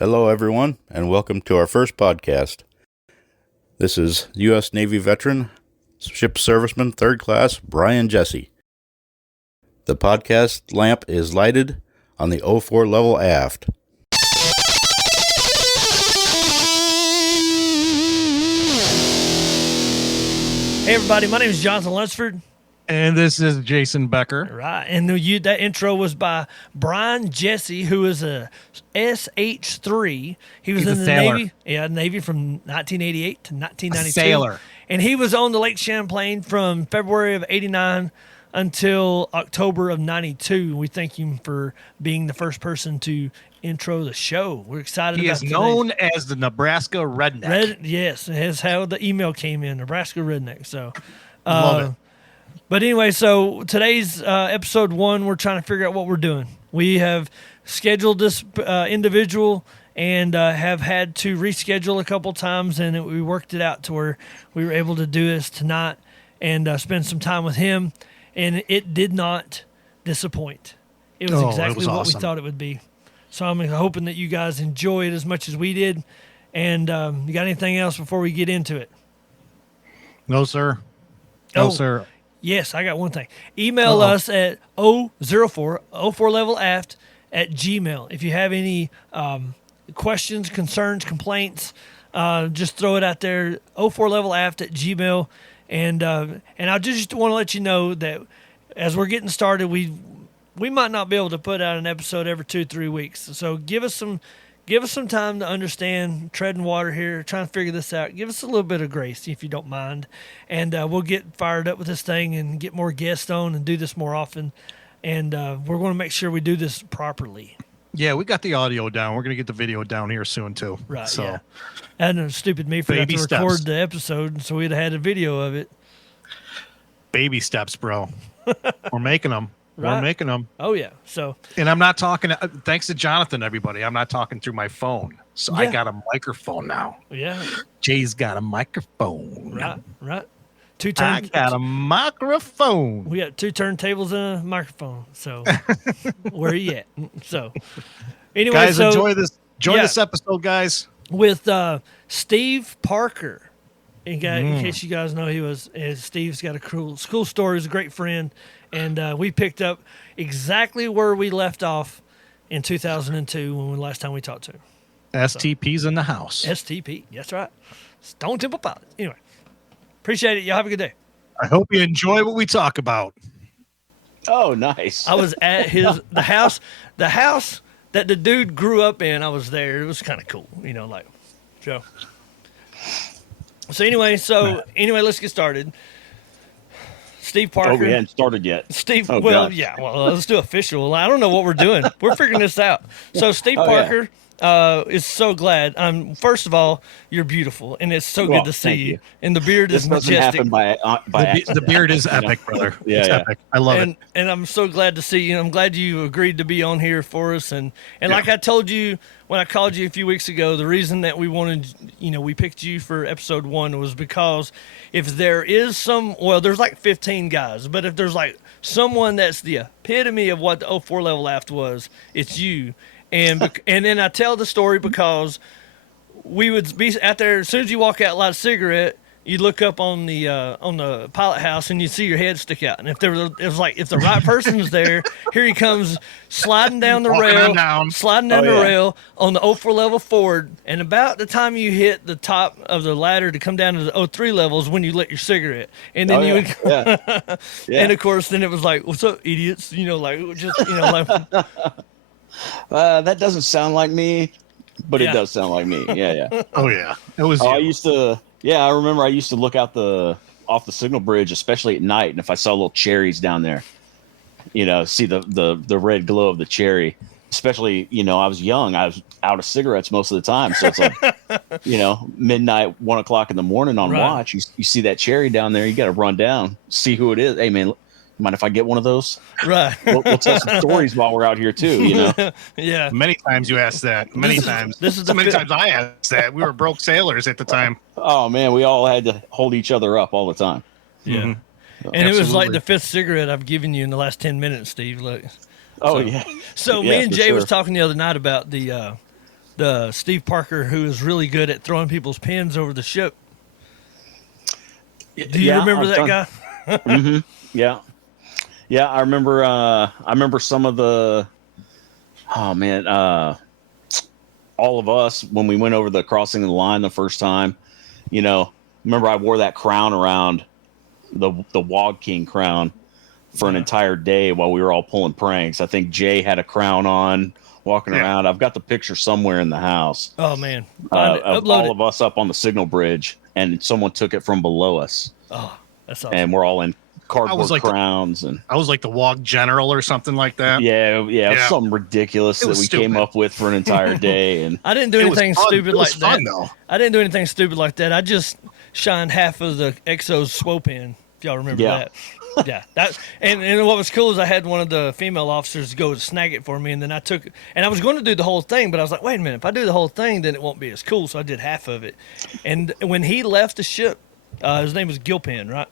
Hello, everyone, and welcome to our first podcast. This is U.S. Navy veteran, ship serviceman, third class, Brian Jesse. The podcast lamp is lighted on the 04 level aft. Hey, everybody, my name is Jonathan Lunsford. And this is Jason Becker. Right, and that intro was by Brian Jesse, who is a SH3. He's in the sailor. Navy from 1988 to 1992. A sailor. And he was on the Lake Champlain from February of 89 until October of 92. We thank him for being the first person to intro the show. We're excited He about is known as the Nebraska Redneck. Yes, that's how the email came in, Nebraska Redneck. So, Love it. But anyway, so today's episode 1, we're trying to figure out what we're doing. We have scheduled this individual and have had to reschedule a couple times, and we worked it out to where we were able to do this tonight and spend some time with him, and it did not disappoint. It was exactly what we thought it would be. So I'm hoping that you guys enjoy it as much as we did. And you got anything else before we get into it? No, sir. No, sir. Yes, I got one thing. Email us at 04 level aft at Gmail. If you have any questions, concerns, complaints, just throw it out there, 04 level aft at Gmail. And I just want to let you know that as we're getting started, we might not be able to put out an episode every 2-3 weeks. So give us some time to understand, treading water here, trying to figure this out. Give us a little bit of grace, if you don't mind. And we'll get fired up with this thing and get more guests on and do this more often. And we're going to make sure we do this properly. Yeah, we got the audio down. We're going to get the video down here soon, too. Right, so. yeah. And stupid me forgot to record the episode, so we'd have had a video of it. Baby steps, bro. We're making them. Right. We're making them. Oh, yeah. So, and I'm not talking, thanks to Jonathan, everybody, I'm not talking through my phone. So yeah. I got a microphone now. Yeah. Jay's got a microphone. Right. I got a microphone. We got 2 turntables and a microphone. So, where are you at? So, anyway, guys, enjoy this. Enjoy this episode, guys. With Steve Parker. In case you guys know, Steve's got a cool school story. He's a great friend. And we picked up exactly where we left off in 2002 when last time we talked to him. STP's in the house. STP, that's right. Stone Temple Pilots. Anyway, appreciate it. Y'all have a good day. I hope you enjoy what we talk about. Oh, nice. I was at the house that the dude grew up in. I was there. It was kind of cool, so. So anyway, let's get started. Steve Parker. Oh, we hadn't started yet. Steve, oh, let's do official. I don't know what we're doing. We're figuring this out. So Steve Parker is so glad. First of all, you're beautiful, and it's so good to see you. And the beard is majestic. By the beard is epic, brother. Yeah, it's epic. I love it. And I'm so glad to see you. I'm glad you agreed to be on here for us. And like I told you when I called you a few weeks ago, the reason that we wanted, we picked you for episode 1 was because if there is there's like 15 guys, but if there's like someone that's the epitome of what the 04 level aft was, it's you. And then I tell the story because we would be out there as soon as you walk out, light a cigarette, you look up on the pilot house and you see your head stick out. And if the right person's there, here he comes sliding down the rail, rail on the 04 level forward. And about the time you hit the top of the ladder to come down to the 03 levels, when you lit your cigarette, and then and of course, then it was like, "What's up, idiots?" That doesn't sound like me, but it does sound like me. Yeah. Oh yeah, it was. I remember I used to look out off the signal bridge, especially at night, and if I saw little cherries down there, see the red glow of the cherry. Especially, I was young. I was out of cigarettes most of the time, so it's like, midnight, 1 o'clock in the morning on watch. You see that cherry down there, you got to run down, see who it is. Hey man, mind if I get one of those? Right. We'll tell some stories while we're out here too, Yeah. Many times you asked that. Many times times I asked that. We were broke sailors at the time. Oh man, we all had to hold each other up all the time. Yeah. Mm-hmm. And it was like the 5th cigarette I've given you in the last 10 minutes, Steve. Look. Oh, yeah. So me and Jay was talking the other night about the the Steve Parker, who is really good at throwing people's pins over the ship. Do you remember that guy? Mm-hmm. Yeah. Yeah, I remember. I remember some of the. Oh man, all of us when we went over the crossing of the line the first time. Remember I wore that crown around the Wog King crown for an entire day while we were all pulling pranks. I think Jay had a crown on walking around. I've got the picture somewhere in the house. Oh man, of all of us up on the signal bridge, and someone took it from below us. Oh, that's awesome. And we're all in cardboard crowns, and I was like the Wog General or something like that. Yeah, it was something ridiculous that we came up with for an entire day. And I didn't do anything stupid like that. Though. I didn't do anything stupid like that. I just shined half of the Exo's SWO pin. If y'all remember that. Yeah, and what was cool is I had one of the female officers go to snag it for me, and then I took, and I was going to do the whole thing, but I was like, wait a minute, if I do the whole thing, then it won't be as cool. So I did half of it. And when he left the ship, his name was Gilpin, right?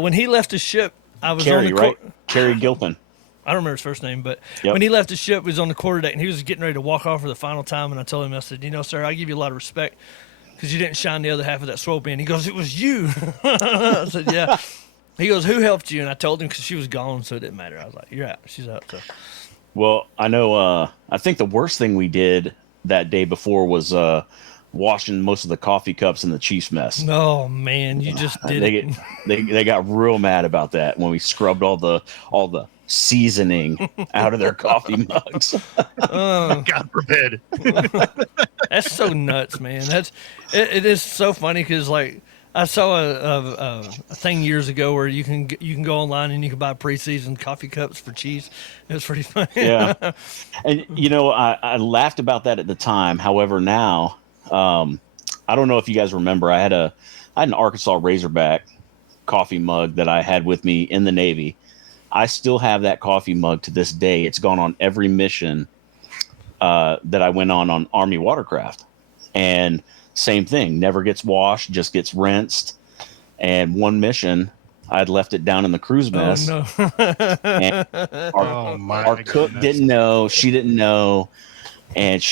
When he left the ship, I was Kerry, on the right? Kerry Gilpin. I don't remember his first name, but when he left the ship, he was on the quarterdeck, and he was getting ready to walk off for the final time. And I told him, I said, sir, I give you a lot of respect because you didn't shine the other half of that SWO pin. He goes, it was you. I said, yeah. He goes, who helped you? And I told him because she was gone, so it didn't matter. I was like, you're out. She's out. So. Well, I know. I think the worst thing we did that day before was washing most of the coffee cups in the Chiefs mess. Oh man, you just did it. They got real mad about that when we scrubbed all the seasoning out of their coffee mugs. God forbid. That's so nuts, man. It is so funny because like. I saw a thing years ago where you can go online and you can buy pre-seasoned coffee cups for cheese. It was pretty funny. Yeah, and I laughed about that at the time. However, now I don't know if you guys remember. I had an Arkansas Razorback coffee mug that I had with me in the Navy. I still have that coffee mug to this day. It's gone on every mission that I went on Army watercraft, and same thing, never gets washed, just gets rinsed. And one mission, I'd left it down in the cruise mess. Oh, no. And our cook didn't know, she didn't know. And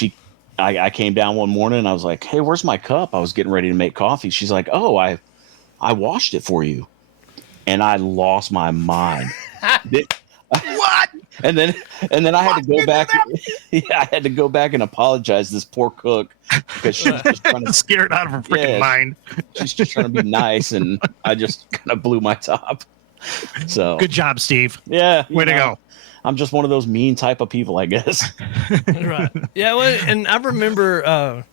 I came down one morning and I was like, hey, where's my cup? I was getting ready to make coffee. She's like, oh, I washed it for you. And I lost my mind. What? And then I had to go back. I had to go back and apologize to this poor cook because she was just trying to scared out of her freaking mind. She's just trying to be nice, and I just kind of blew my top. So good job, Steve. Yeah, way to go. I'm just one of those mean type of people, I guess. Right. Yeah. Well, and I remember,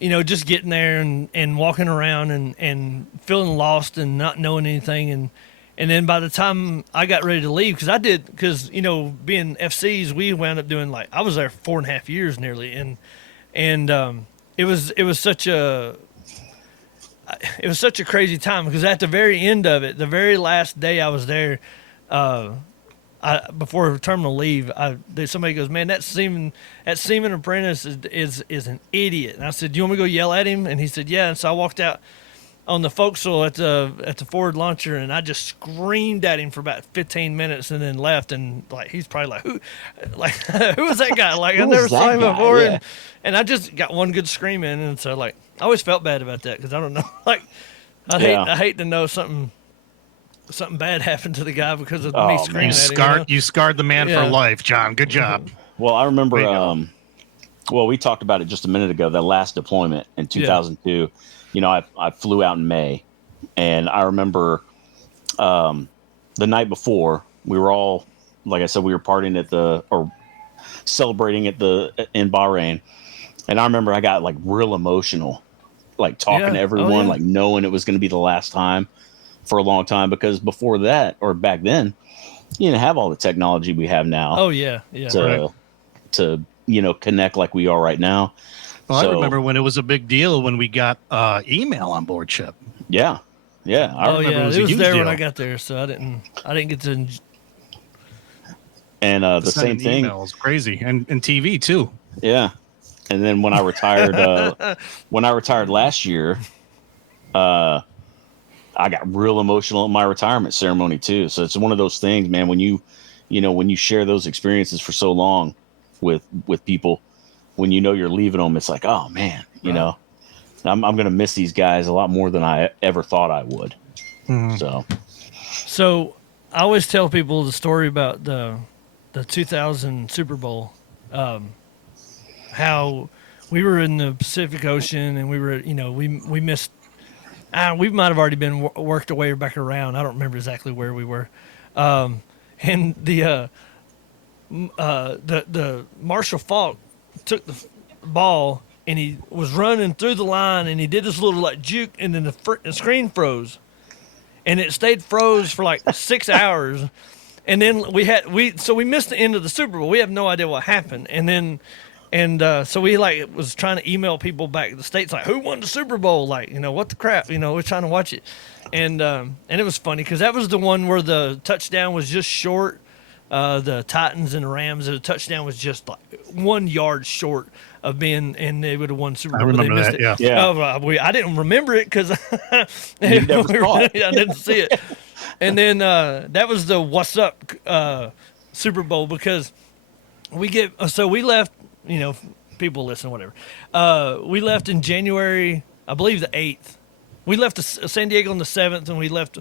just getting there and walking around and feeling lost and not knowing anything and then by the time I got ready to leave, because being FCs, we wound up doing I was there 4.5 years nearly, and it was such a crazy time because at the very end of it, the very last day I was there, before terminal leave, somebody goes, man, that seaman apprentice is an idiot, and I said, do you want me to go yell at him? And he said, yeah. And so I walked out on the forecastle at the forward launcher, and I just screamed at him for about 15 minutes, and then left. And he's probably who was that guy? I never saw him before, yeah. and I just got one good scream in, and so I always felt bad about that because I don't know, I hate to know something bad happened to the guy because of me screaming at him. You scarred the man for life, John. Good job. Well, I remember. Well, we talked about it just a minute ago. That last deployment in 2002. I flew out in May, and I remember the night before we were all, like I said, we were partying or celebrating in Bahrain, and I remember I got real emotional, talking to everyone, knowing it was going to be the last time for a long time, because before that, or back then, you didn't have all the technology we have now. Oh yeah, to connect like we are right now. Well, I remember when it was a big deal when we got email on board ship. Yeah. I remember it was there when I got there, so I didn't get to. And the same thing. Email is crazy, and TV too. Yeah, and then when I retired, last year, I got real emotional at my retirement ceremony too. So it's one of those things, man. When you share those experiences for so long with people. when you know you're leaving them, it's like, oh man, you know, I'm going to miss these guys a lot more than I ever thought I would. So I always tell people the story about the 2000 Super Bowl, how we were in the Pacific Ocean and we were, you know, we missed. We might have already been worked away or back around. I don't remember exactly where we were, and the Marshall Falk took the ball and he was running through the line and he did this little like juke and then the screen froze, and it stayed froze for like 6 hours, and then so we missed the end of the Super Bowl. We have no idea what happened, and then. So we like was trying to email people back to the States, like, who won the Super Bowl? Like, you know, what the crap? You know, we're trying to watch it. And it was funny because that was the one where the touchdown was just short. The Titans and the Rams, the touchdown was just like 1 yard short of being, and they would have won Super Bowl. I remember but they missed that, it. yeah. I didn't remember it because I didn't see it. And then that was the What's Up Super Bowl because we left. You know, people listen, whatever. We left in January, I believe the 8th. We left San Diego on the 7th, and we left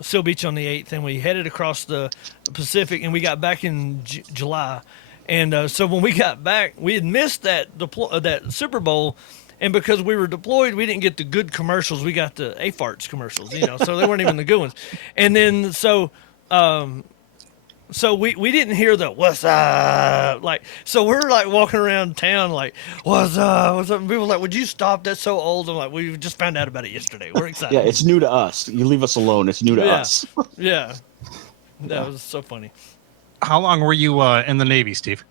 Seal Beach on the 8th, and we headed across the Pacific, and we got back in July. And so when we got back, we had missed that Super Bowl, and because we were deployed, we didn't get the good commercials. We got the A-farts commercials, you know, so they weren't even the good ones. And then so we didn't hear the what's up, like, so we're like walking around town like what's up, and people are like, would you stop, that's so old. I'm like, we just found out about it yesterday, we're excited. Yeah, it's new to us. You leave us alone, it's new to us. Yeah, that was so funny. How long were you in the Navy, Steve?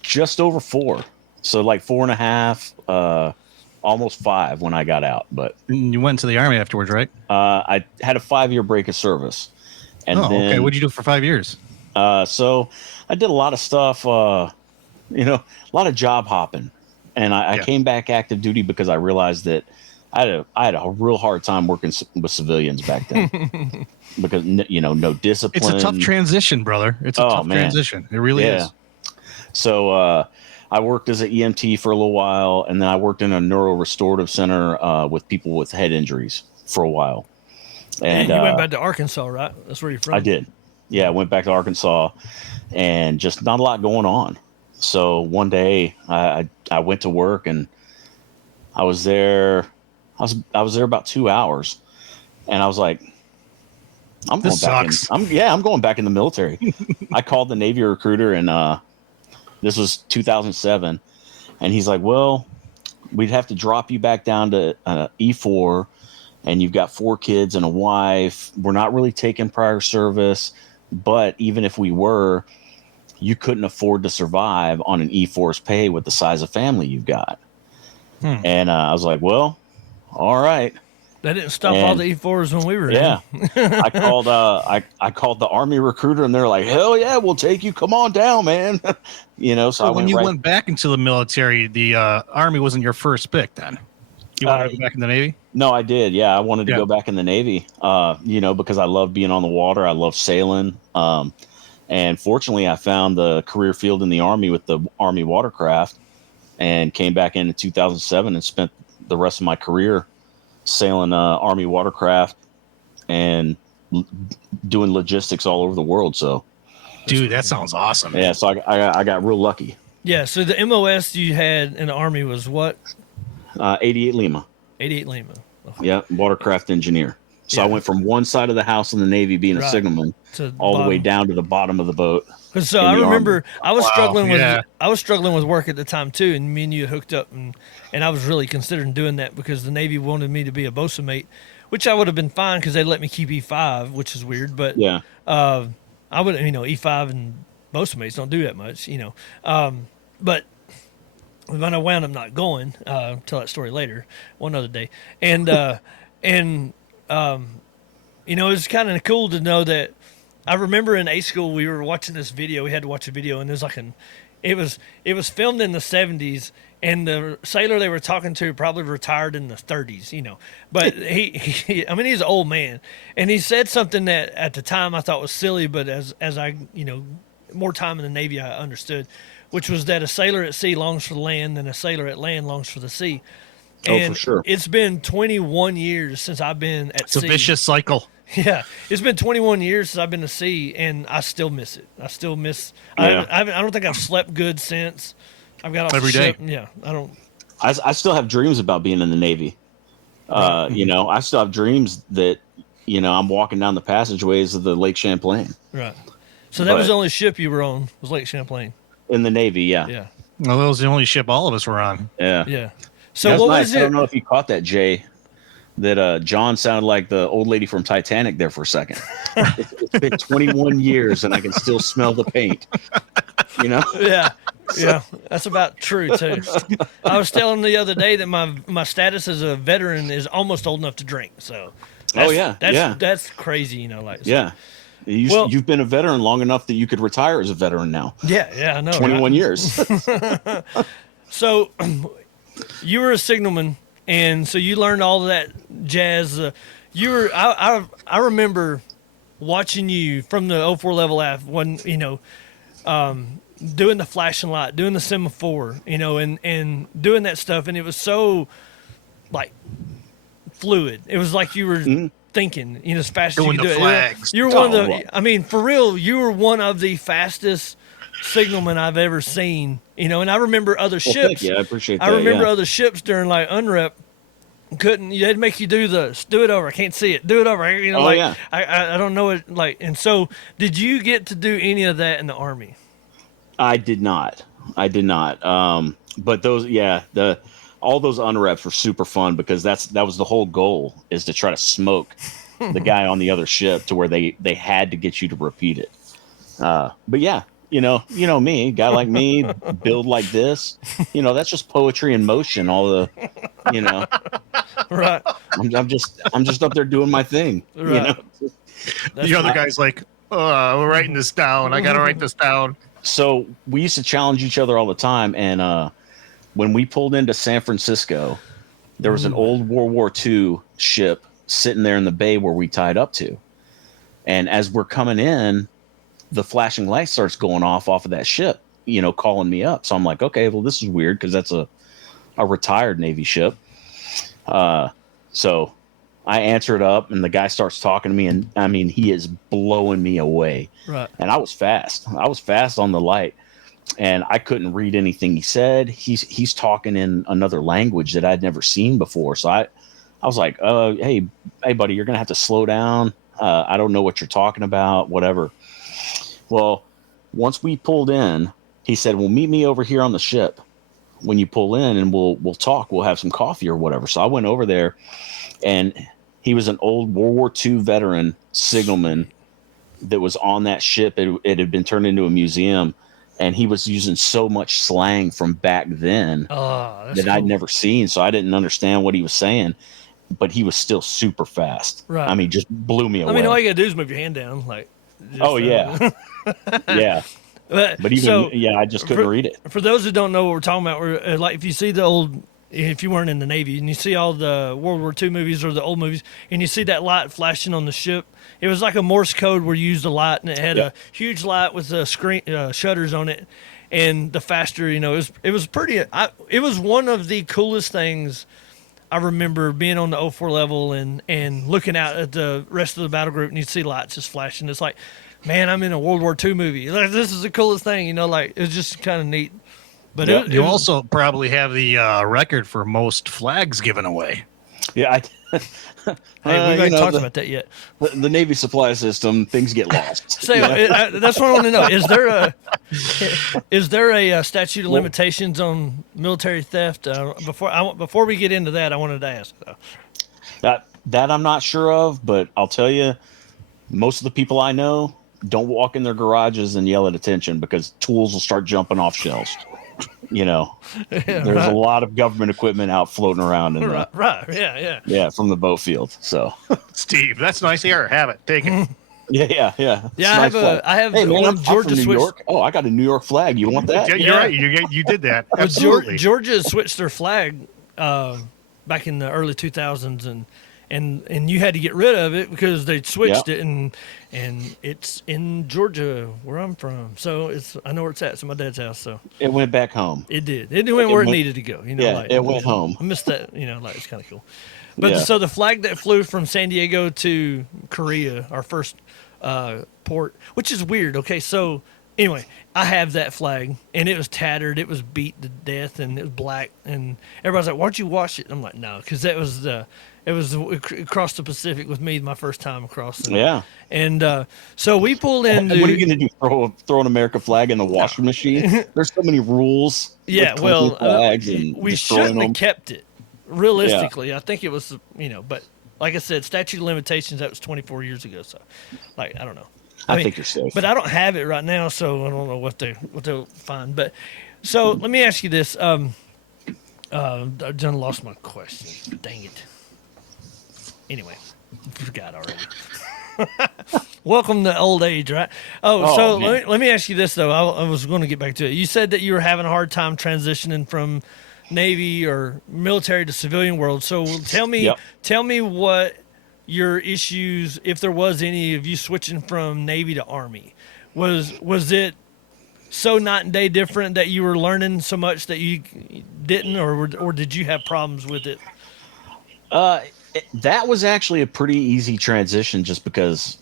Just over 4, so like 4.5, almost 5 when I got out. But you went to the Army afterwards, right? I had a 5-year break of service. And then, okay. What'd you do for 5 years? So I did a lot of stuff, you know, a lot of job hopping. And I came back active duty because I realized that I had a real hard time working with civilians back then. Because, you know, no discipline. It's a tough transition, brother. It's a tough transition. It really is. So I worked as an EMT for a little while, and then I worked in a neuro restorative center with people with head injuries for a while. And you went back to Arkansas, right? That's where you're from. I did. Yeah, I went back to Arkansas, and just not a lot going on. So one day I went to work, and I was there. I was there about 2 hours, and I was like, I'm going back. I'm going back in the military. I called the Navy recruiter, and this was 2007, and he's like, well, we'd have to drop you back down to E4. And you've got 4 kids and a wife. We're not really taking prior service, but even if we were, you couldn't afford to survive on an E4's pay with the size of family you've got. And I was like, well, all right. That didn't stop all the E4s when we were in. I called I called the Army recruiter, and they're like, hell yeah, we'll take you. Come on down, man. You know, so when you went back into the military, the Army wasn't your first pick then. You wanted to go back in the Navy? No, I did. Yeah, I wanted to go back in the Navy, you know, because I love being on the water. I love sailing. And fortunately, I found the career field in the Army with the Army watercraft, and came back in 2007 and spent the rest of my career sailing Army watercraft and doing logistics all over the world. So, dude, that sounds awesome. Yeah, so I got real lucky. Yeah, so the MOS you had in the Army was what? 88 Lima. 88 Lima. Okay. Yeah, watercraft engineer. So I went from one side of the house in the Navy being a signalman all the way down to the bottom of the boat. So I remember I was struggling with work at the time too, and me and you hooked up, and I was really considering doing that because the Navy wanted me to be a bosun mate, which I would have been fine because they let me keep E5, which is weird, but I would, you know, E5 and bosun mates don't do that much, you know, but when I wound up not going, tell that story later, one other day, and you know, it's kind of cool to know that. I remember in A school we were watching this video. We had to watch a video, and it was like it was filmed in the 70s, and the sailor they were talking to probably retired in the 30s, you know. But he I mean, he's an old man, and he said something that at the time I thought was silly, but as I, you know, more time in the Navy I understood, which was that a sailor at sea longs for the land and a sailor at land longs for the sea. Oh, And for sure. it's been 21 years since I've been at sea. It's a vicious cycle. Yeah, it's been 21 years since I've been to sea, and I still miss it. I still miss. Yeah. I don't think I've slept good since I've got off Every the day. ship. Yeah, I don't. I still have dreams about being in the Navy. You know, I still have dreams that, you know, I'm walking down the passageways of the Lake Champlain Right. So that was But- the only ship you were on, was Lake Champlain. in the Navy. Yeah. Yeah, Well, that was the only ship all of us were on. Yeah. yeah. So That's what nice. was I it? don't know if you caught that, Jay. That John sounded like the old lady from Titanic there for a second. It's been 21 years and I can still smell the paint. You know? Yeah, yeah. That's about true too. I was telling the other day that my status as a veteran is almost old enough to drink. So. That's crazy. You know, like. Yeah. You've been a veteran long enough that you could retire as a veteran now. Yeah, I know. 21 right? years. So, you were a signalman, and so you learned all of that jazz. You were. I remember watching you from the 04 level aft when doing the flashing light, doing the semaphore, and doing that stuff, and it was so like fluid. It was like you were thinking, as fast as you Doing could the do flags. it. You were one of Oh, the. right. I mean, for real, you were one of the fastest signalmen I've ever seen. And I remember other Well, ships. thank you. I appreciate that. I remember yeah. other ships during like unrep they'd make you do it over. I can't see it. Do it over. Oh, yeah. I don't know it and so did you get to do any of that in the Army? I did not. But those, all those unreps were super fun because that was the whole goal, is to try to smoke the guy on the other ship to where they had to get you to repeat it. But yeah, you know me, guy like me, build like this, that's just poetry in motion. All the, Right. I'm just up there doing my thing. Right. The other guy's like, oh, we're writing this down. I got to write this down. So we used to challenge each other all the time, and when we pulled into San Francisco, there was an old World War II ship sitting there in the bay where we tied up to, and as we're coming in, the flashing light starts going off of that ship, calling me up. So I'm like, okay, well, this is weird because that's a retired Navy ship. So I answer it up, and the guy starts talking to me, and I mean, he is blowing me away. Right. And I was fast. On the light, and I couldn't read anything he said. He's talking in another language that I'd never seen before. So I was like, hey, buddy, you're gonna have to slow down. I don't know what you're talking about. Whatever. Well, once we pulled in, he said, well, meet me over here on the ship when you pull in, and we'll talk. We'll have some coffee or whatever. So I went over there, and he was an old World War II veteran signalman that was on that ship. It had been turned into a museum, and he was using so much slang from back then that I'd never seen. So I didn't understand what he was saying, but he was still super fast. Right. I mean, just blew me away. I mean, all you gotta do is move your hand down, like. Yeah. Yeah. But even, I just couldn't read it. For those who don't know what we're talking about, we're like, if you see if you weren't in the Navy and you see all the World War II movies or the old movies, and you see that light flashing on the ship, it was like a Morse code where you used a light, and it had a huge light with the screen shutters on it, and the faster, it was pretty. It was one of the coolest things. I remember being on the 04 level and looking out at the rest of the battle group, and you'd see lights just flashing. It's like, man, I'm in a World War II movie. Like, this is the coolest thing, like, it was just kind of neat. But You also probably have the record for most flags given away. Yeah. Hey, we haven't talked about that yet. The Navy supply system, things get lost. So that's what I want to know. Is there a statute of limitations on military theft? Before we get into that, I wanted to ask. That I'm not sure of, but I'll tell you, most of the people I know don't walk in their garages and yell at attention because tools will start jumping off shelves. There's a lot of government equipment out floating around in Right. Yeah, from the boat field. So, Steve, that's nice. Here, have it. Take it. yeah. Yeah, I have Hey, man, one I'm of Georgia, Georgia New York. Oh, I got a New York flag. You want that? Yeah, you're right. You did that. Absolutely. Georgia switched their flag back in the early 2000s, and you had to get rid of it because they switched it, and it's in Georgia where I'm from, so I know where it's at. It's my dad's house, so It went back home. it did. It went where it needed to go. It went home. I missed that. Like it's kind of cool. But Yeah. so the flag that flew from San Diego to Korea, our first port, which is weird. Okay, so anyway, I have that flag, and it was tattered. It was beat to death, and it was black. And everybody's like, "Why don't you wash it?" I'm like, "No," because it was across the Pacific with me my first time across. And so we pulled in. What are you going to do? Throw an American flag in the washing machine? There's so many rules. Yeah, with well, flags and we destroying shouldn't have them. kept it. Realistically, I think it was, but like I said, statute of limitations, that was 24 years ago. So, like, I don't know. I think you're safe. But I don't have it right now, so I don't know what they'll find. But so let me ask you this. I done lost my question. Dang it. Anyway, forgot already. Welcome to old age, right? So let me ask you this though. I was going to get back to it. You said that you were having a hard time transitioning from Navy or military to civilian world. So tell me what your issues, if there was any of you switching from Navy to Army, was it so night and day different that you were learning so much that you didn't, or did you have problems with it? That was actually a pretty easy transition, just because,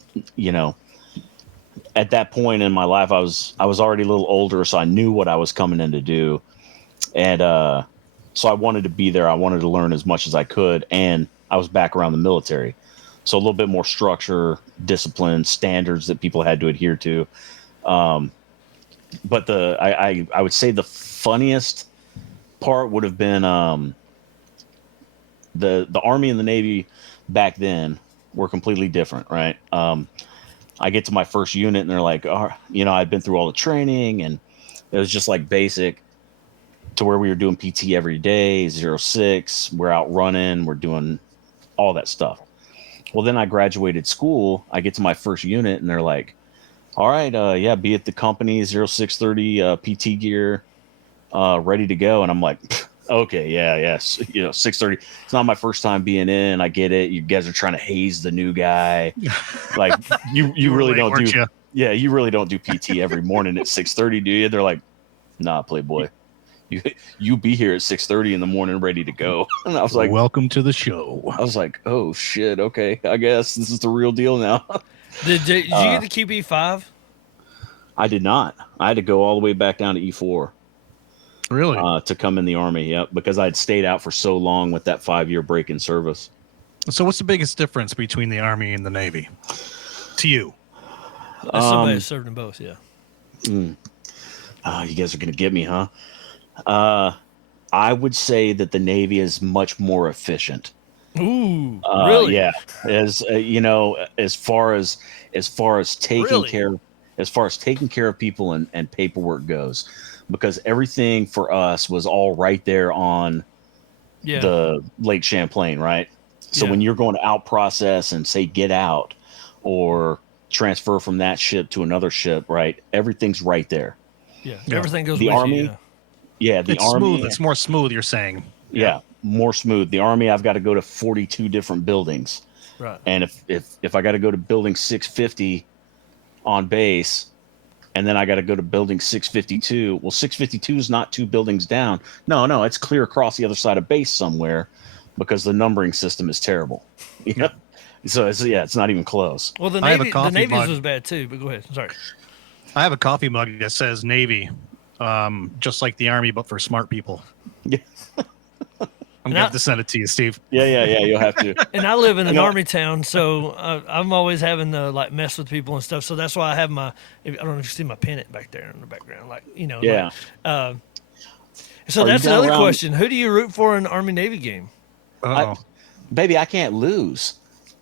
at that point in my life, I was already a little older, so I knew what I was coming in to do, and so I wanted to be there. I wanted to learn as much as I could, and I was back around the military, so a little bit more structure, discipline, standards that people had to adhere to. But I would say the funniest part would have been the Army and the Navy back then were completely different, right? I get to my first unit and they're like, I'd been through all the training, and it was just like basic to where we were doing PT every day, 06, we're out running, we're doing all that stuff. Well, then I graduated school, I get to my first unit and they're like, all right, be at the company, 0630 PT gear, ready to go. And I'm like, okay, yes, 6:30. It's not my first time being in. I get it. You guys are trying to haze the new guy. Like you really don't do. Yeah, you really don't do PT every morning at 6:30, do you? They're like, nah, Playboy, you be here at 6:30 in the morning, ready to go. And I was like, welcome to the show. I was like, oh shit, okay, I guess this is the real deal now. Did you get the QB5? I did not. I had to go all the way back down to E4. Really? To come in the Army, yep, because I'd stayed out for so long with that 5-year break in service. So what's the biggest difference between the Army and the Navy to you? As somebody who served in both, yeah. You guys are going to get me, huh? I would say that the Navy is much more efficient. Ooh, really? Yeah. As as far as taking care of people and paperwork goes. Because everything for us was all right there on the Lake Champlain, right? So when you're going to out process and say get out or transfer from that ship to another ship, right? Everything's right there. Yeah, everything goes the with Army. You, the it's Army. Smooth. It's more smooth, you're saying. Yeah, more smooth. The Army, I've got to go to 42 different buildings. Right. And if I got to go to building 650 on base, and then I got to go to building 652. Well, 652 is not 2 buildings down. No, it's clear across the other side of base somewhere, because the numbering system is terrible. So it's not even close. Well, the Navy's was bad too. But go ahead. Sorry. I have a coffee mug that says Navy, just like the Army, but for smart people. Yeah. I'm going to have to send it to you, Steve. Yeah. You'll have to. And I live in an Army town, so I'm always having to mess with people and stuff. So that's why I have I don't know if you see my pennant back there in the background, Yeah. So that's another question. Who do you root for in the Army Navy game? Baby, I can't lose.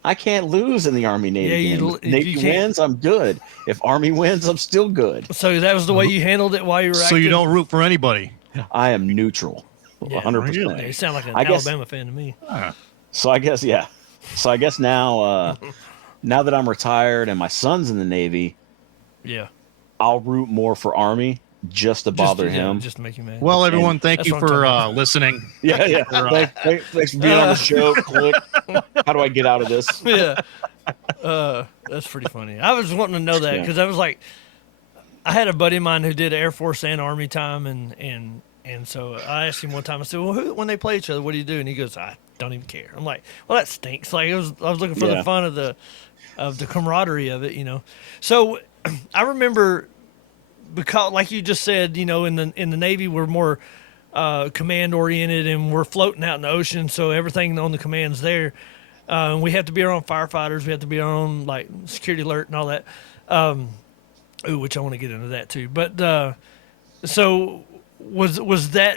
I can't lose in the Army Navy game. If Navy wins, I'm good. If Army wins, I'm still good. So that was the way you handled it while you were active? So you don't root for anybody? I am neutral. 100%. Yeah, you sound like an Alabama fan to me. So I guess, So I guess now that I'm retired and my son's in the Navy, yeah, I'll root more for Army. just to bother him. Just to make you mad. Well, everyone, thank That's you what I'm for talking listening. Yeah. Thanks for being on the show. Click. How do I get out of this? Yeah. That's pretty funny. I was wanting to know that because I was like, I had a buddy of mine who did Air Force and Army time, and so I asked him one time. I said, "Well, when they play each other, what do you do?" And he goes, "I don't even care." I'm like, "Well, that stinks." Like I was looking for the fun of the camaraderie of it, you know. So I remember because, like you just said, you know, in the Navy we're more command oriented and we're floating out in the ocean, so everything on the command's there. We have to be our own firefighters. We have to be our own like security alert and all that. Which I want to get into that too. But so was there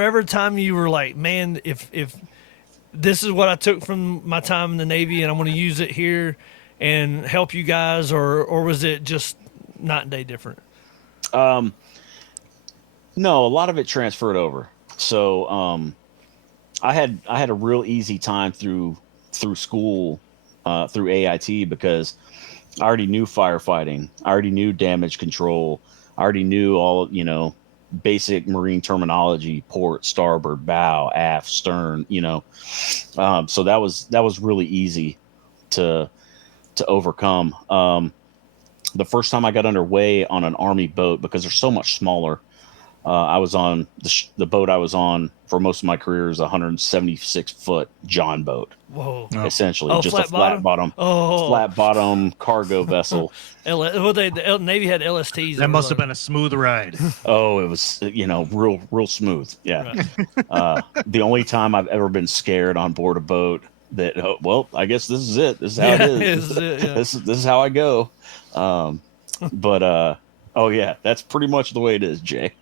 ever a time you were like, man, if this is what I took from my time in the Navy and I want to use it here and help you guys, or was it just night and day different? No, a lot of it transferred over. So I had a real easy time through school, through AIT, because I already knew firefighting. I already knew damage control. I already knew all, you know, basic marine terminology: port, starboard, bow, aft, stern. You know, so that was really easy to overcome. The first time I got underway on an Army boat, because they're so much smaller, I was on the boat I was on for most of my career is a 176-foot John boat. Whoa! Essentially, just flat a flat bottom cargo vessel. The Navy had LSTs. That must have been a smooth ride. Oh, it was, you know, real smooth. Yeah. Right. The only time I've ever been scared on board a boat that, well, I guess this is it. This is how it is. This is how I go. But oh yeah, that's pretty much the way it is, Jay.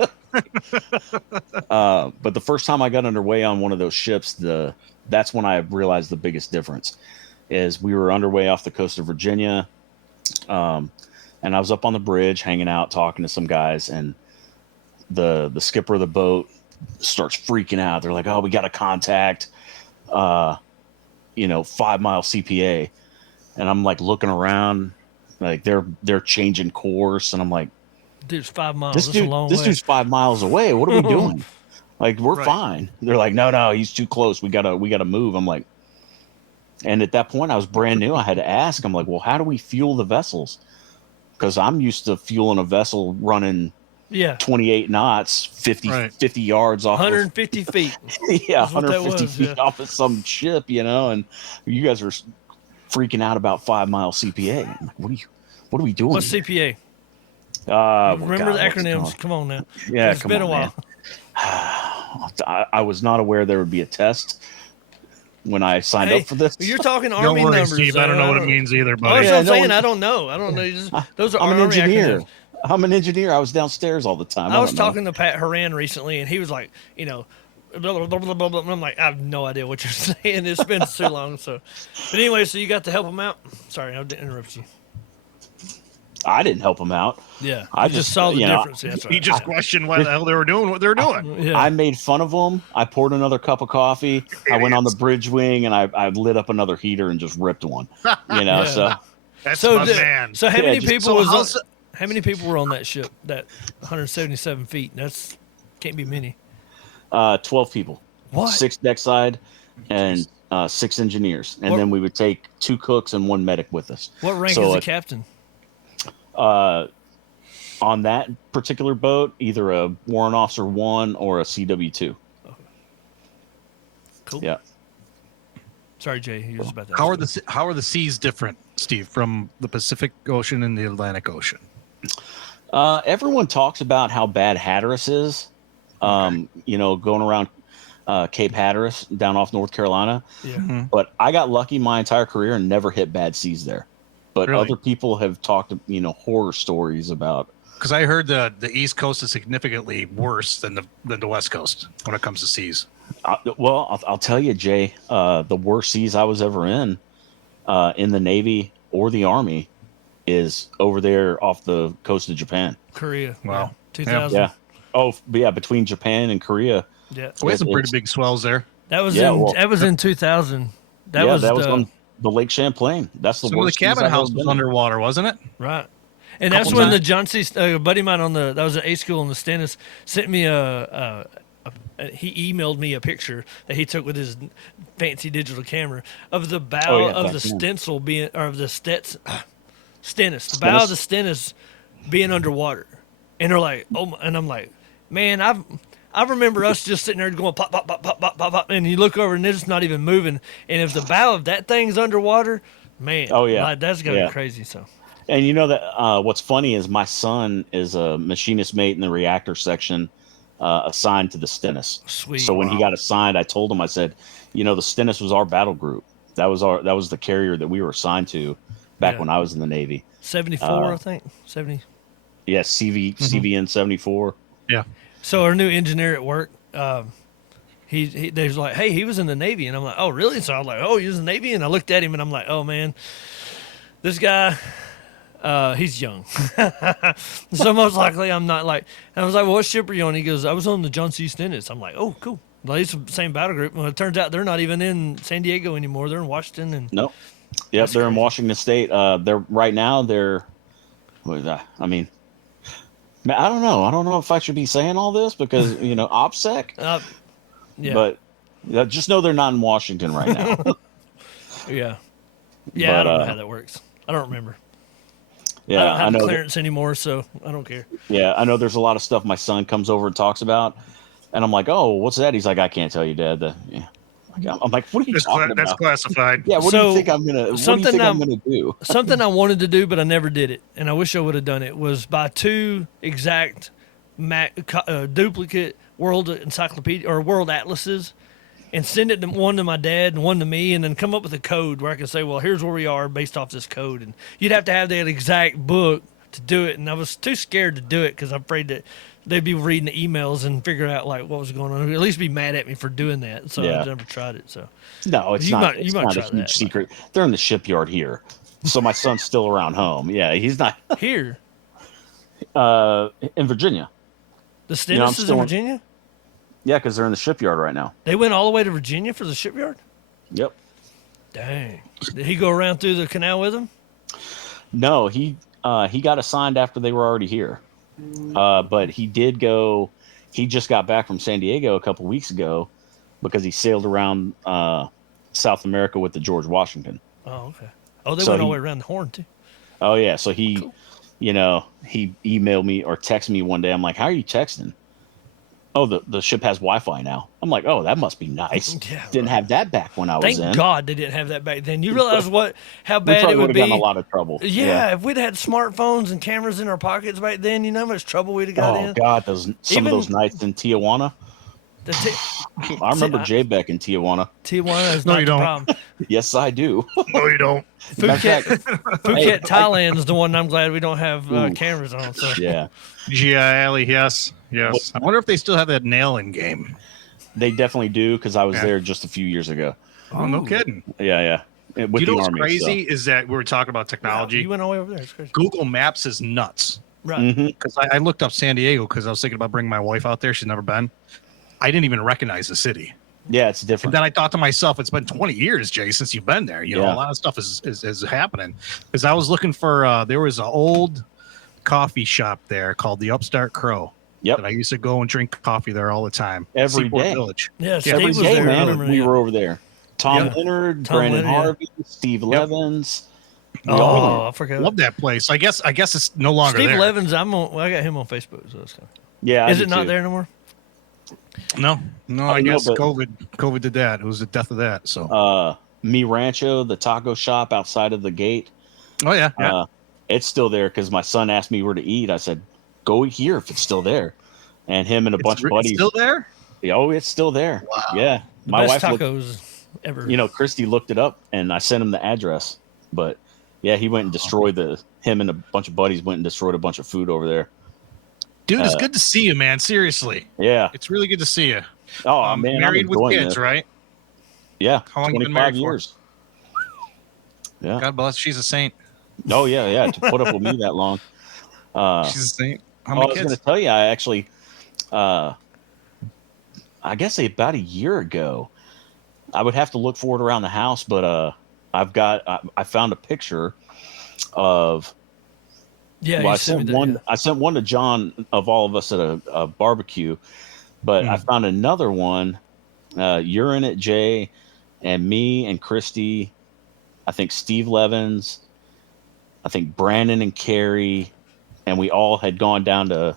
But the first time I got underway on one of those ships, that's when I realized the biggest difference is we were underway off the coast of Virginia. And I was up on the bridge hanging out, talking to some guys, and the skipper of the boat starts freaking out. They're like, "Oh, we got a contact, 5 mile CPA." And I'm like looking around, like they're changing course, and I'm like, dude's 5 miles. This dude's 5 miles away. What are we doing? Like, we're fine. They're like, no, he's too close. We gotta move. I'm like, and at that point I was brand new. I had to ask. I'm like, well, how do we fuel the vessels? Because I'm used to fueling a vessel running 28 knots, 50 yards off 150 feet. Yeah, 150 feet off of some ship, you know, and you guys are freaking out about 5 mile CPA. I'm like, what are we doing? What's here? CPA? Remember the acronyms. Come on now. Yeah, it's been a while. I was not aware there would be a test when I signed up for this. You're talking Army Don't worry, numbers. Steve. I don't know what it means either, buddy. That's what I'm saying. I don't know. Those are I'm an Army engineer. acronyms. I'm an engineer. I was downstairs all the time. I was talking to Pat Horan recently, and he was like, you know, blah, blah, blah, blah, blah. And I'm like, I have no idea what you're saying. It's been too long. So, but anyway, so you got to help him out. Sorry, I didn't interrupt you. I didn't help him out. Yeah, I just saw the difference. Yeah, he just questioned why the hell they were doing what they're doing. I made fun of them. I poured another cup of coffee. I went on the bridge wing and I lit up another heater and just ripped one. You know, so that's my man. So how many people how many people were on that ship? That 177 feet. That's can't be many. 12 people. What? 6 deckside and 6 engineers, and then we would take 2 cooks and 1 medic with us. What rank is the captain? On that particular boat, either a warrant officer 1 or a CW2. Okay. Cool. Yeah. Sorry, Jay. He was about that. How are the seas different, Steve, from the Pacific Ocean and the Atlantic Ocean? Everyone talks about how bad Hatteras is. You know, going around Cape Hatteras down off North Carolina. Yeah. Mm-hmm. But I got lucky my entire career and never hit bad seas there. But other people have talked, you know, horror stories about. Because I heard the East Coast is significantly worse than the West Coast when it comes to seas. Well, I'll tell you, Jay, the worst seas I was ever in the Navy or the Army is over there off the coast of Japan. Korea. Wow. 2000. Yeah. Oh, yeah. Between Japan and Korea. Yeah. We had some pretty big swells there. That was in 2000. That was on the Lake Champlain. That's the some worst. Some of the cabin house was underwater, wasn't it? Right. And that's Couple when the times. John C. Buddy of mine that was at A school in the Stennis sent me he emailed me a picture that he took with his fancy digital camera of the Oh bow yeah, of back the then. stencil being, or of the Stennis, the bow of the Stennis being underwater. And they're like, and I'm like, man, I remember us just sitting there going pop, pop, pop, pop, pop, pop, pop, and you look over and it's not even moving. And if the bow of that thing's underwater, man, Oh yeah, like, that's gonna be yeah. crazy. So And you know that what's funny is my son is a machinist mate in the reactor section, assigned to the Stennis. sweet. So when he got assigned, I told him, I said, you know, the Stennis was our battle group. That was the carrier that we were assigned to back Yeah. when I was in the Navy. 74, I think 70. Yeah, CVN 74. Yeah. So our new engineer at work, they was like, hey, he was in the Navy, and I'm like, oh really? So I was like, oh, he was in the Navy, and I looked at him, and I'm like, oh man, this guy. He's young, so most likely I'm not like. And I was like, well, what ship are you on? He goes, I was on the John C. Stennis. I'm like, oh, cool. Well, he's the same battle group. Well, it turns out they're not even in San Diego anymore. They're in Washington. And Nope. Yep, That's they're in crazy. Washington State. They're right now. What is that? I mean, man, I don't know. I don't know if I should be saying all this because OPSEC. yeah, But just know they're not in Washington right now. yeah. I But, don't know how that works. I don't remember. Yeah, I don't have know. clearance anymore, so I don't care. Yeah, I know. There's a lot of stuff my son comes over and talks about, and I'm like, "Oh, what's that?" He's like, "I can't tell you, Dad." I'm like, "What are you talking That's about?" classified. Yeah, what do So, you think I'm gonna? What do you something think I'm I'm- gonna do? Something I wanted to do, but I never did it, and I wish I would have done it. Was buy two exact duplicate world encyclopedia or world atlases, and send it one to my dad and one to me, and then come up with a code where I can say, well, here's where we are based off this code. And you'd have to have that exact book to do it, and I was too scared to do it because I'm afraid that they'd be reading the emails and figure out like what was going on, or at least be mad at me for doing that. So Yeah. I never tried it. So No, it's You not. might- It's you might not a try huge that. secret. They're in the shipyard here, so my son's still around home. Yeah, he's not here, in Virginia. the Stennis is still in in- Virginia. Yeah, because they're in the shipyard right now. They went all the way to Virginia for the shipyard. Yep. Dang. Did he go around through the canal with him? No, he got assigned after they were already here. But he did go. He just got back from San Diego a couple weeks ago because he sailed around South America with the George Washington. Oh, okay. Oh, they So went all he- the way around the Horn too. Oh yeah, so he, he emailed me or texted me one day. I'm like, "How are you texting?" Oh, the ship has Wi-Fi now. I'm like, "Oh, that must be nice." Yeah, Didn't have that back when I was Thank in. God they didn't have that back then. You realize how We bad probably it would would have be. gotten a lot of trouble. Yeah, if we'd had smartphones and cameras in our pockets back then, you know how much trouble we'd have got Oh in. God, some Even- of those nights in Tijuana. I remember J-Beck in Tijuana. Tijuana is No, not you the don't. problem. Yes, I do. No, you don't. Matter of Phuket, fact, Phuket, Thailand is the one I'm glad we don't have Ooh. cameras on. So yeah, GI Alley, yes. I wonder if they still have that nail in game. they definitely do because I was Yeah. there just a few years ago. Oh, no Ooh. kidding. Yeah. With You know the what's army. crazy is that we were talking about wow, technology. you went all the way over there. It's crazy. Google Maps is nuts. Right. hmm Because I looked up San Diego because I was thinking about bringing my wife out there. She's never been. I didn't even recognize the city. Yeah, it's And different. then I thought to myself, it's been 20 years, Jay, since you've been there. You know, Yeah. a lot of stuff is happening. Because I was looking for, there was an old coffee shop there called the Upstart Crow. Yep. That I used to go and drink coffee there all the time. Every Seaport day. Village. Yeah, Steve Every was day, there. I man. remember We that. were over there. Tom Yeah. Leonard, Tom Brandon Leonard, yeah. Harvey, Steve Levins. Oh, I forgot. Love that place. I guess it's no longer Steve there. Levins, I got him on Facebook, so that's kind Yeah. of. Is I it do not too. there no more? No, I no, guess but- COVID did that. It was the death of that. So, Mi Rancho, the taco shop outside of the gate. oh yeah. It's still there because my son asked me where to eat. I said, "Go eat here if it's still there." And him and a bunch of It's buddies. still there. Oh, it's still there. Wow. Yeah. The My best wife looked, tacos ever. Christy looked it up and I sent him the address. But yeah, he went and destroyed him and a bunch of buddies went and destroyed a bunch of food over there. Dude, it's good to see you, man. Seriously, Yeah. it's really good to see you. Oh man, Married I'm with enjoying kids, this. right? Yeah. How long you been 25 married for? years. Yeah. God bless. She's a saint. Oh yeah. To put up with me that long. She's a saint. How I many was going kids? to tell you, I actually, I guess about a year ago, I would have to look for it around the house, but I found a picture of Yeah, Well, you I sent me sent that, one. yeah. I sent one to John of all of us at a barbecue, but I found another one. You're in it, Jay, and me and Christy. I think Steve Levins. I think Brandon and Carrie, and we all had gone down to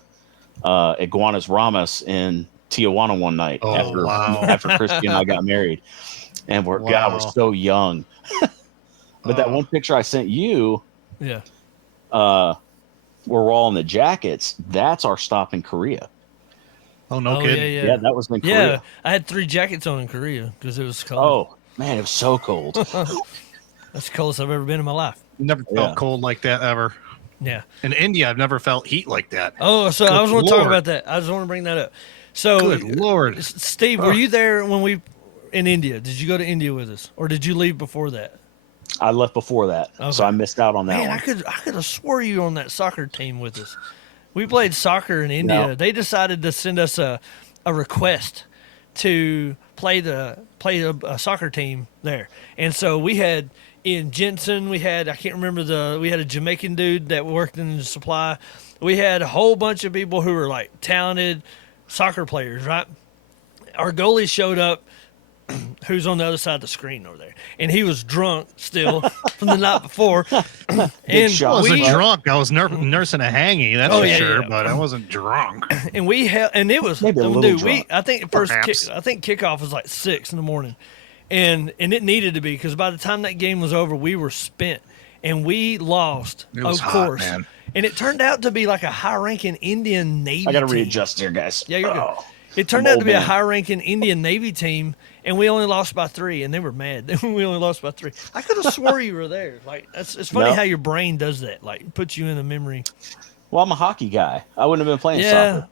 Iguanas Ramos in Tijuana one night Oh, wow. after Christy and I got married, and we're Wow. so young. But that Oh. one picture I sent you, Yeah. where we're all in the jackets, that's our stop in Korea. Oh, no Oh, kidding. yeah. Yeah, that was in Yeah, Korea. I had 3 jackets on in Korea because it was cold. Oh man, it was so cold. That's the coldest I've ever been in my life. Never Yeah. felt cold like that ever. Yeah. In India, I've never felt heat like that. Oh, so I Good was going to talk Lord. about that. I just want to bring that up. So, Good Lord. Steve, were you there when we in India? Did you go to India with us, or did you leave before that? I left before that, Okay. so I missed out on that Man, one. I could have swore you were on that soccer team with us. We played soccer in India. No. They decided to send us a request to play a soccer team there, and so we had Ian Jensen. We had I can't remember we had a Jamaican dude that worked in the supply. We had a whole bunch of people who were like talented soccer players, right? Our goalie showed up, who's on the other side of the screen over there, and he was drunk still from the night before. And shot. I wasn't we drunk. I was nursing a hangy, that's Oh, for yeah, sure, yeah. but I wasn't drunk. and we held, and it was Maybe a little dude. drunk. I think the first Perhaps. I think kickoff was like 6 in the morning, and it needed to be because by the time that game was over, we were spent and we lost. It was of hot, course, man. and it turned out to be like a high-ranking Indian Navy. I got to team. readjust here, guys. Yeah, you're Oh. good. It turned I'm out old to be a man. high-ranking Indian Navy team, and we only lost by 3, and they were mad. we only lost by 3. I could have swore you were there. Like it's funny No. how your brain does that. Like puts you in a memory. Well, I'm a hockey guy. I wouldn't have been playing Yeah. soccer.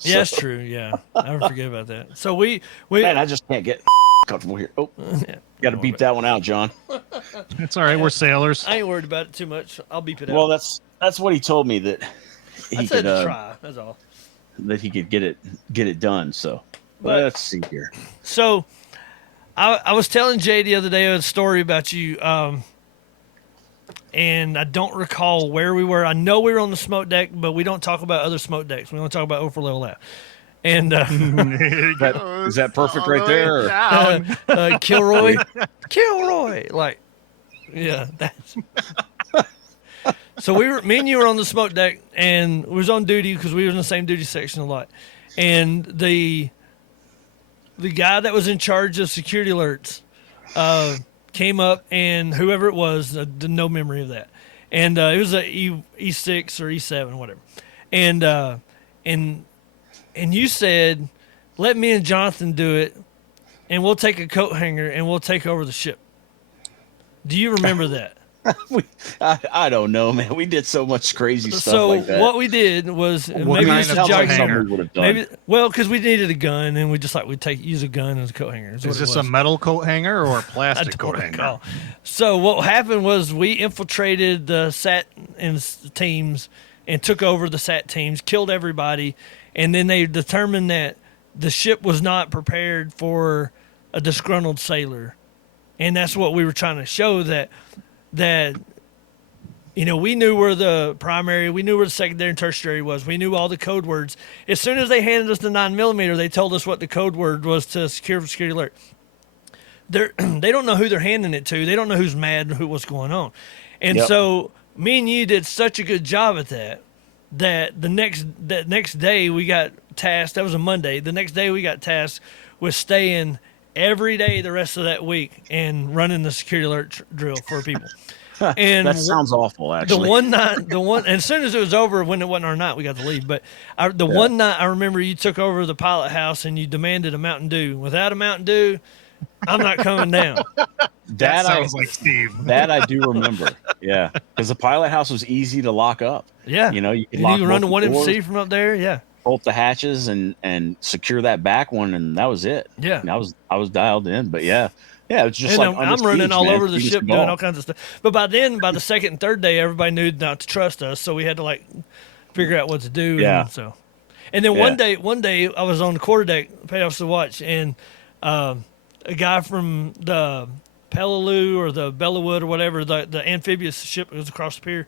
Yeah, that's true. Yeah, I never forget about that. So we Man, I just can't get comfortable here. Oh, got to beep that one out, John. It's all right. We're sailors. I ain't worried about it too much. I'll beep it Well, out. that's what he told me that I he said could to try. That's all. that he could get it done. So But- let's see here. So, I was telling Jay the other day a story about you, and I don't recall where we were. I know we were on the smoke deck, but we don't talk about other smoke decks. We don't talk about over level out. And Is that perfect right there? Or? Kilroy, like, yeah, that's. So me and you were on the smoke deck, and we was on duty because we were in the same duty section a lot, and the guy that was in charge of security alerts came up, and whoever it was, no memory of that, and it was a E6 or E7, whatever, and you said, let me and Jonathan do it, and we'll take a coat hanger and we'll take over the ship. Do you remember that? I don't know, man. We did so much crazy stuff So like that. what we did was What maybe kind this of is Sounds like jogging. hanger? something we would have done. Maybe because we needed a gun and we just like we'd use a gun as a coat hanger. Is this a metal coat hanger or a I plastic don't coat hanger? recall. So what happened was we infiltrated the SAT and teams and took over the SAT teams, killed everybody, and then they determined that the ship was not prepared for a disgruntled sailor, and that's what we were trying to show that we knew where the primary, we knew where the secondary and tertiary was. We knew all the code words. As soon as they handed us the 9mm, they told us what the code word was to security alert. They don't know who they're handing it to. They don't know who's mad and what's going on. And Yep. so me and you did such a good job at that the next day we got tasked. That was a Monday. The next day we got tasked with staying every day the rest of that week and running the security alert drill for people. And That sounds awful, actually. the one night, and as soon as it was over, when it wasn't our night, we got to leave. But one night, I remember you took over the pilot house and you demanded a Mountain Dew. Without a Mountain Dew, I'm not coming down. That sounds like Steve. That I do remember. Yeah, because the pilot house was easy to lock up. Yeah, You know, you could and lock you can run the both one doors, MC from up there. Yeah, bolt the hatches, and secure that back one, and that was it. yeah. And I was dialed in, but yeah, it's just And like I'm running Siege, all man. over the Feed us ship the doing ball. all kinds of stuff. But by the second and third day, everybody knew not to trust us, so we had to like figure out what to do. Yeah. And then Yeah. one day I was on the quarterdeck, paid off the watch, and a guy from the Peleliu or the Bellawood or whatever, the amphibious ship that was across the pier,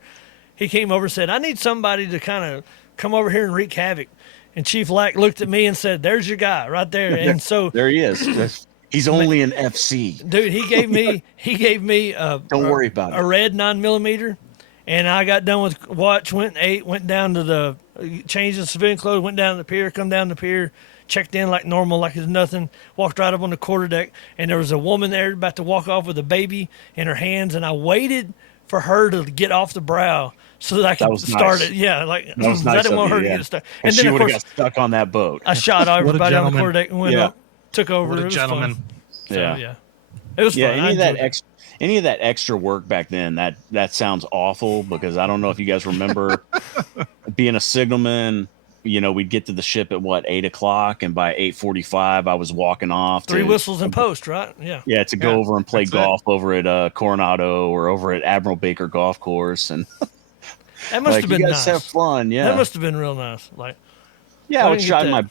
he came over and said, "I need somebody to kind of come over here and wreak havoc." And Chief Lack looked at me and said, "There's your guy right there." And so there he is. He's only an FC. dude, he gave me Don't worry about a it. red 9mm, and I got done with watch, went and ate, went down to the changed the civilian clothes, went down to the pier, come down the pier, checked in like normal, like it's nothing, walked right up on the quarterdeck, and there was a woman there about to walk off with a baby in her hands, and I waited for her to get off the brow so that I could start nice. it. Yeah, like That was nice I didn't want her of you, to yeah. get stuck. And then she of would have course got stuck on that boat. I shot everybody on the gentleman. quarterdeck and went Yeah. up, took over. What a It was gentleman. fun. So, Yeah. yeah. It was Yeah, fun. any of that extra work back then, that sounds awful, because I don't know if you guys remember being a signalman. You know, we'd get to the ship at 8 o'clock, and by 8:45 I was walking off. Three whistles in post, right? Yeah. Yeah, to go Yeah, over and play that's golf over at Coronado or over at Admiral Baker Golf Course, and That must have been you guys nice. have fun. Yeah, That must have been real nice. Like, yeah. I didn't get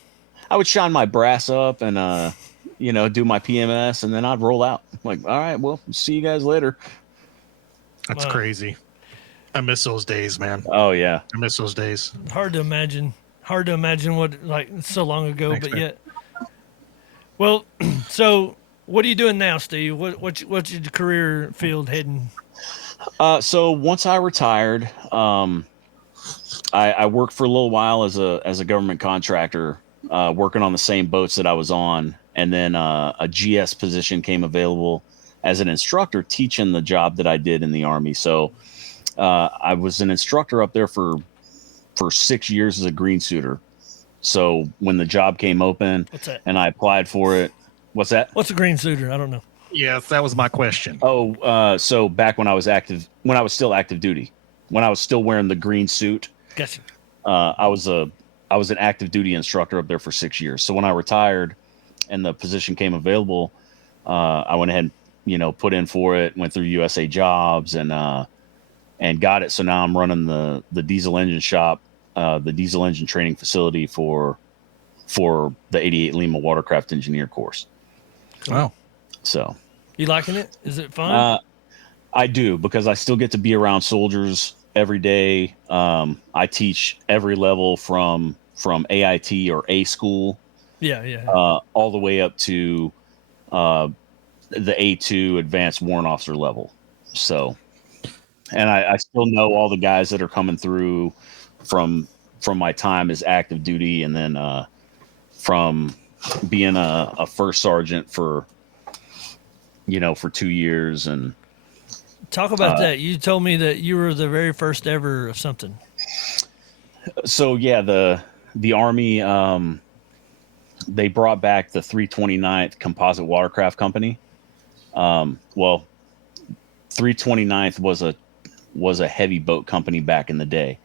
I would shine my brass up and do my PMS, and then I'd roll out. Like, all right, well, see you guys later. That's Wow. crazy. I miss those days, man. Oh yeah, I miss those days. hard to imagine. Hard to imagine what like it's so long ago, Thanks, but man. yet. Well, so what are you doing now, Steve? What's your career field heading? So once I retired, I worked for a little while as a government contractor, working on the same boats that I was on, and then a GS position came available as an instructor teaching the job that I did in the Army. So I was an instructor up there for 6 years as a green suiter. So when the job came open What's that? and I applied for it, what's that? What's a green suitor? I don't know. Yes, that was my question. Oh, so back when I was still active duty, when I was still wearing the green suit, Gotcha. I was an active duty instructor up there for 6 years. So when I retired and the position came available, I went ahead and, put in for it, went through USA Jobs and got it. So now I'm running the diesel engine shop, the diesel engine training facility for the 88 Lima watercraft engineer course. Wow. So You liking it? Is it fun? I do, because I still get to be around soldiers every day. I teach every level from AIT or A school, yeah. all the way up to the A2 advanced warrant officer level. So, and I still know all the guys that are coming through from my time as active duty, and then from being a first sergeant for 2 years. And Talk about that. You told me that you were the very first ever of something. so yeah, the Army, they brought back the 329th Composite Watercraft Company. Well, 329th was a heavy boat company back in the day.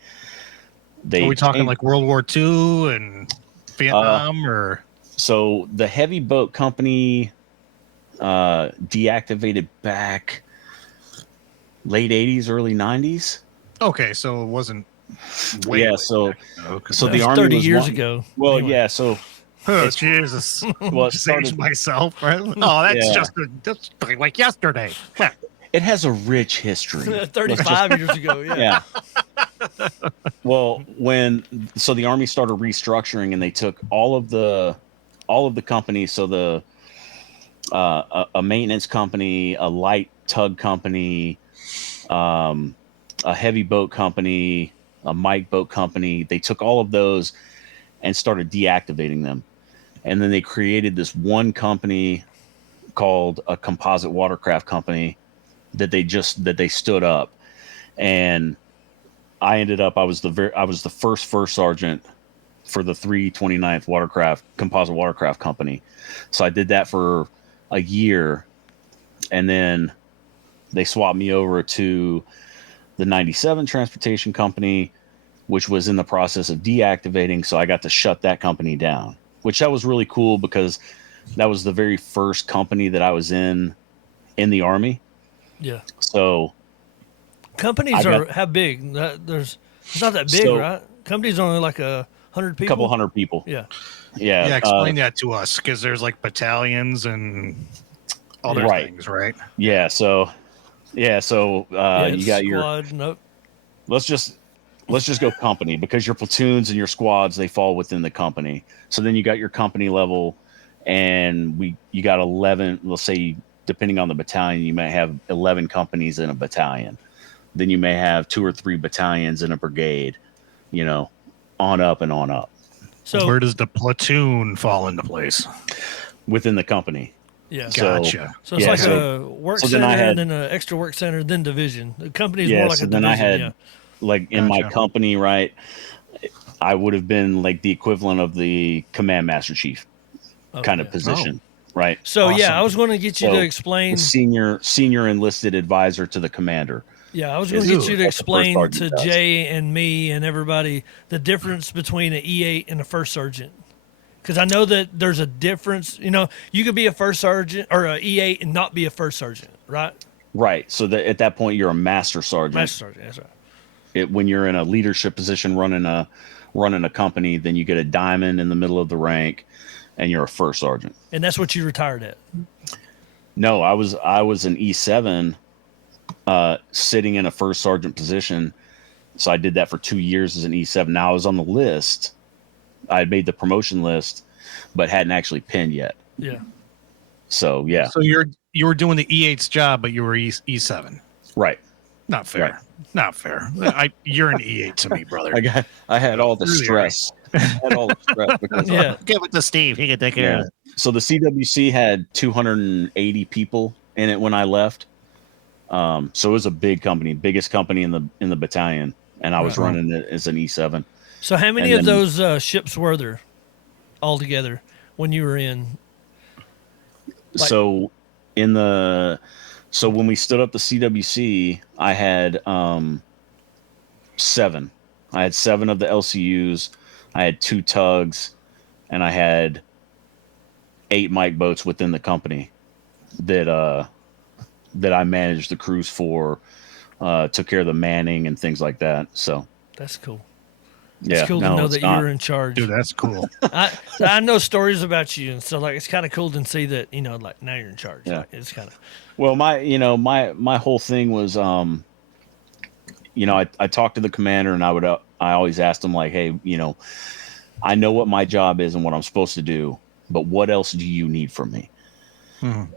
Are we talking like World War II and Vietnam, or? So the heavy boat company deactivated back late 80s, early 90s. Okay, so it wasn't. Way Yeah, back. so Okay. so That the was Army 30 was years one- ago. Well, Anyway. yeah, so Oh, Jesus. well, it Just aged started, myself, right? Oh, that's Yeah. that's like yesterday. Huh. it has a rich history. 35 years ago. Yeah. Yeah. Well, so the Army started restructuring, and they took all of the companies. So a maintenance company, a light tug company, a heavy boat company, a Mike boat company. They took all of those and started deactivating them, and then they created this one company called a Composite Watercraft Company that they stood up. And I was the first sergeant for the 329th Composite Watercraft Company. So I did that for a year, and then they swapped me over to the 97 Transportation Company, which was in the process of deactivating. So I got to shut that company down, which that was really cool, because that was the very first company that I was in the Army. Yeah. So Companies how big? It's not that big, So- right? Companies are only like 100 a people. couple hundred people. Yeah. Yeah. Yeah, explain that to us, because there's like battalions and other Right. things, right? Yeah. So you got your squad. Nope. let's just go company, because your platoons and your squads, they fall within the company. So then you got your company level, and you got 11. Let's say, depending on the battalion, you may have 11 companies in a battalion. Then you may have 2 or 3 battalions in a brigade. You know, on up and on up. So where does the platoon fall into place? Within the company. yeah. Gotcha. So it's Yeah, like so- a work so center then I had- and then an extra work center, then division. The company is Yeah, more like so a then division. I had, yeah. like, in my Gotcha. company, right, I would have been like the equivalent of the command master chief kind of Okay. position, right? So yeah, Awesome. I was going to get you So, to the explain. senior enlisted advisor to the commander. Yeah, I was going to is get you to what the first explain sergeant to does. Jay and me and everybody the difference between an E8 and a first sergeant. Because I know that there's a difference. You know, you could be a first sergeant or an E8 and not be a first sergeant, right? Right. So that at that point you're a master sergeant. Master sergeant, that's right. When you're in a leadership position running a company, then you get a diamond in the middle of the rank, and you're a first sergeant. And that's what you retired at. No, I was an E7, sitting in a first sergeant position. So I did that for 2 years as an E7. Now I was on the list. I had made the promotion list, but hadn't actually pinned yet. Yeah. So yeah, So you were doing the E8's job, but you were E7. right. Not fair. Right. Not fair. You're an E8 to me, brother. I had all the Really, stress. I had all the stress because Yeah. Give it to Steve. He can take care yeah. of it. So the CWC had 280 people in it when I left. So it was a big company, biggest company in the battalion, and I was Right. running it as an E7. So how many And of then- those ships were there altogether when you were in? Like- So when we stood up the CWC, I had 7. I had 7 of the LCUs. I had 2 tugs, and I had 8 Mike boats within the company that I managed the crews for, took care of the manning and things like that. So That's cool. yeah, It's cool to no, know it's that not. you were in charge. Dude, that's cool. I know stories about you, and so like it's kind of cool to see that like now you're in charge. Yeah. Like, it's kind of Well, my whole thing was, I talked to the commander, and I always asked him, like, hey, I know what my job is and what I'm supposed to do, but what else do you need from me?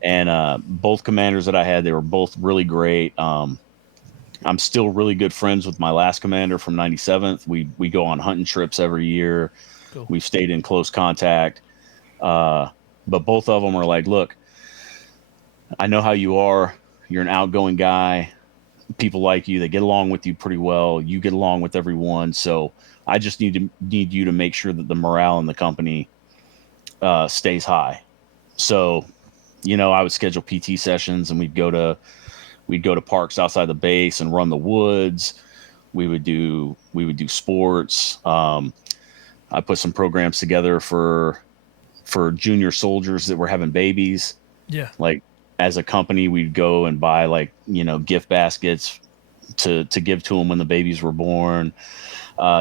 And both commanders that I had, they were both really great. I'm still really good friends with my last commander from 97th. We go on hunting trips every year. Cool. We've stayed in close contact. But both of them are like, look, I know how you are. You're an outgoing guy. People like you. They get along with you pretty well. You get along with everyone. So I just need you to make sure that the morale in the company stays high. So, I would schedule PT sessions, and we'd go to parks outside the base and run the woods. We would do sports. I put some programs together for junior soldiers that were having babies. yeah. Like, as a company, we'd go and buy gift baskets to give to them when the babies were born.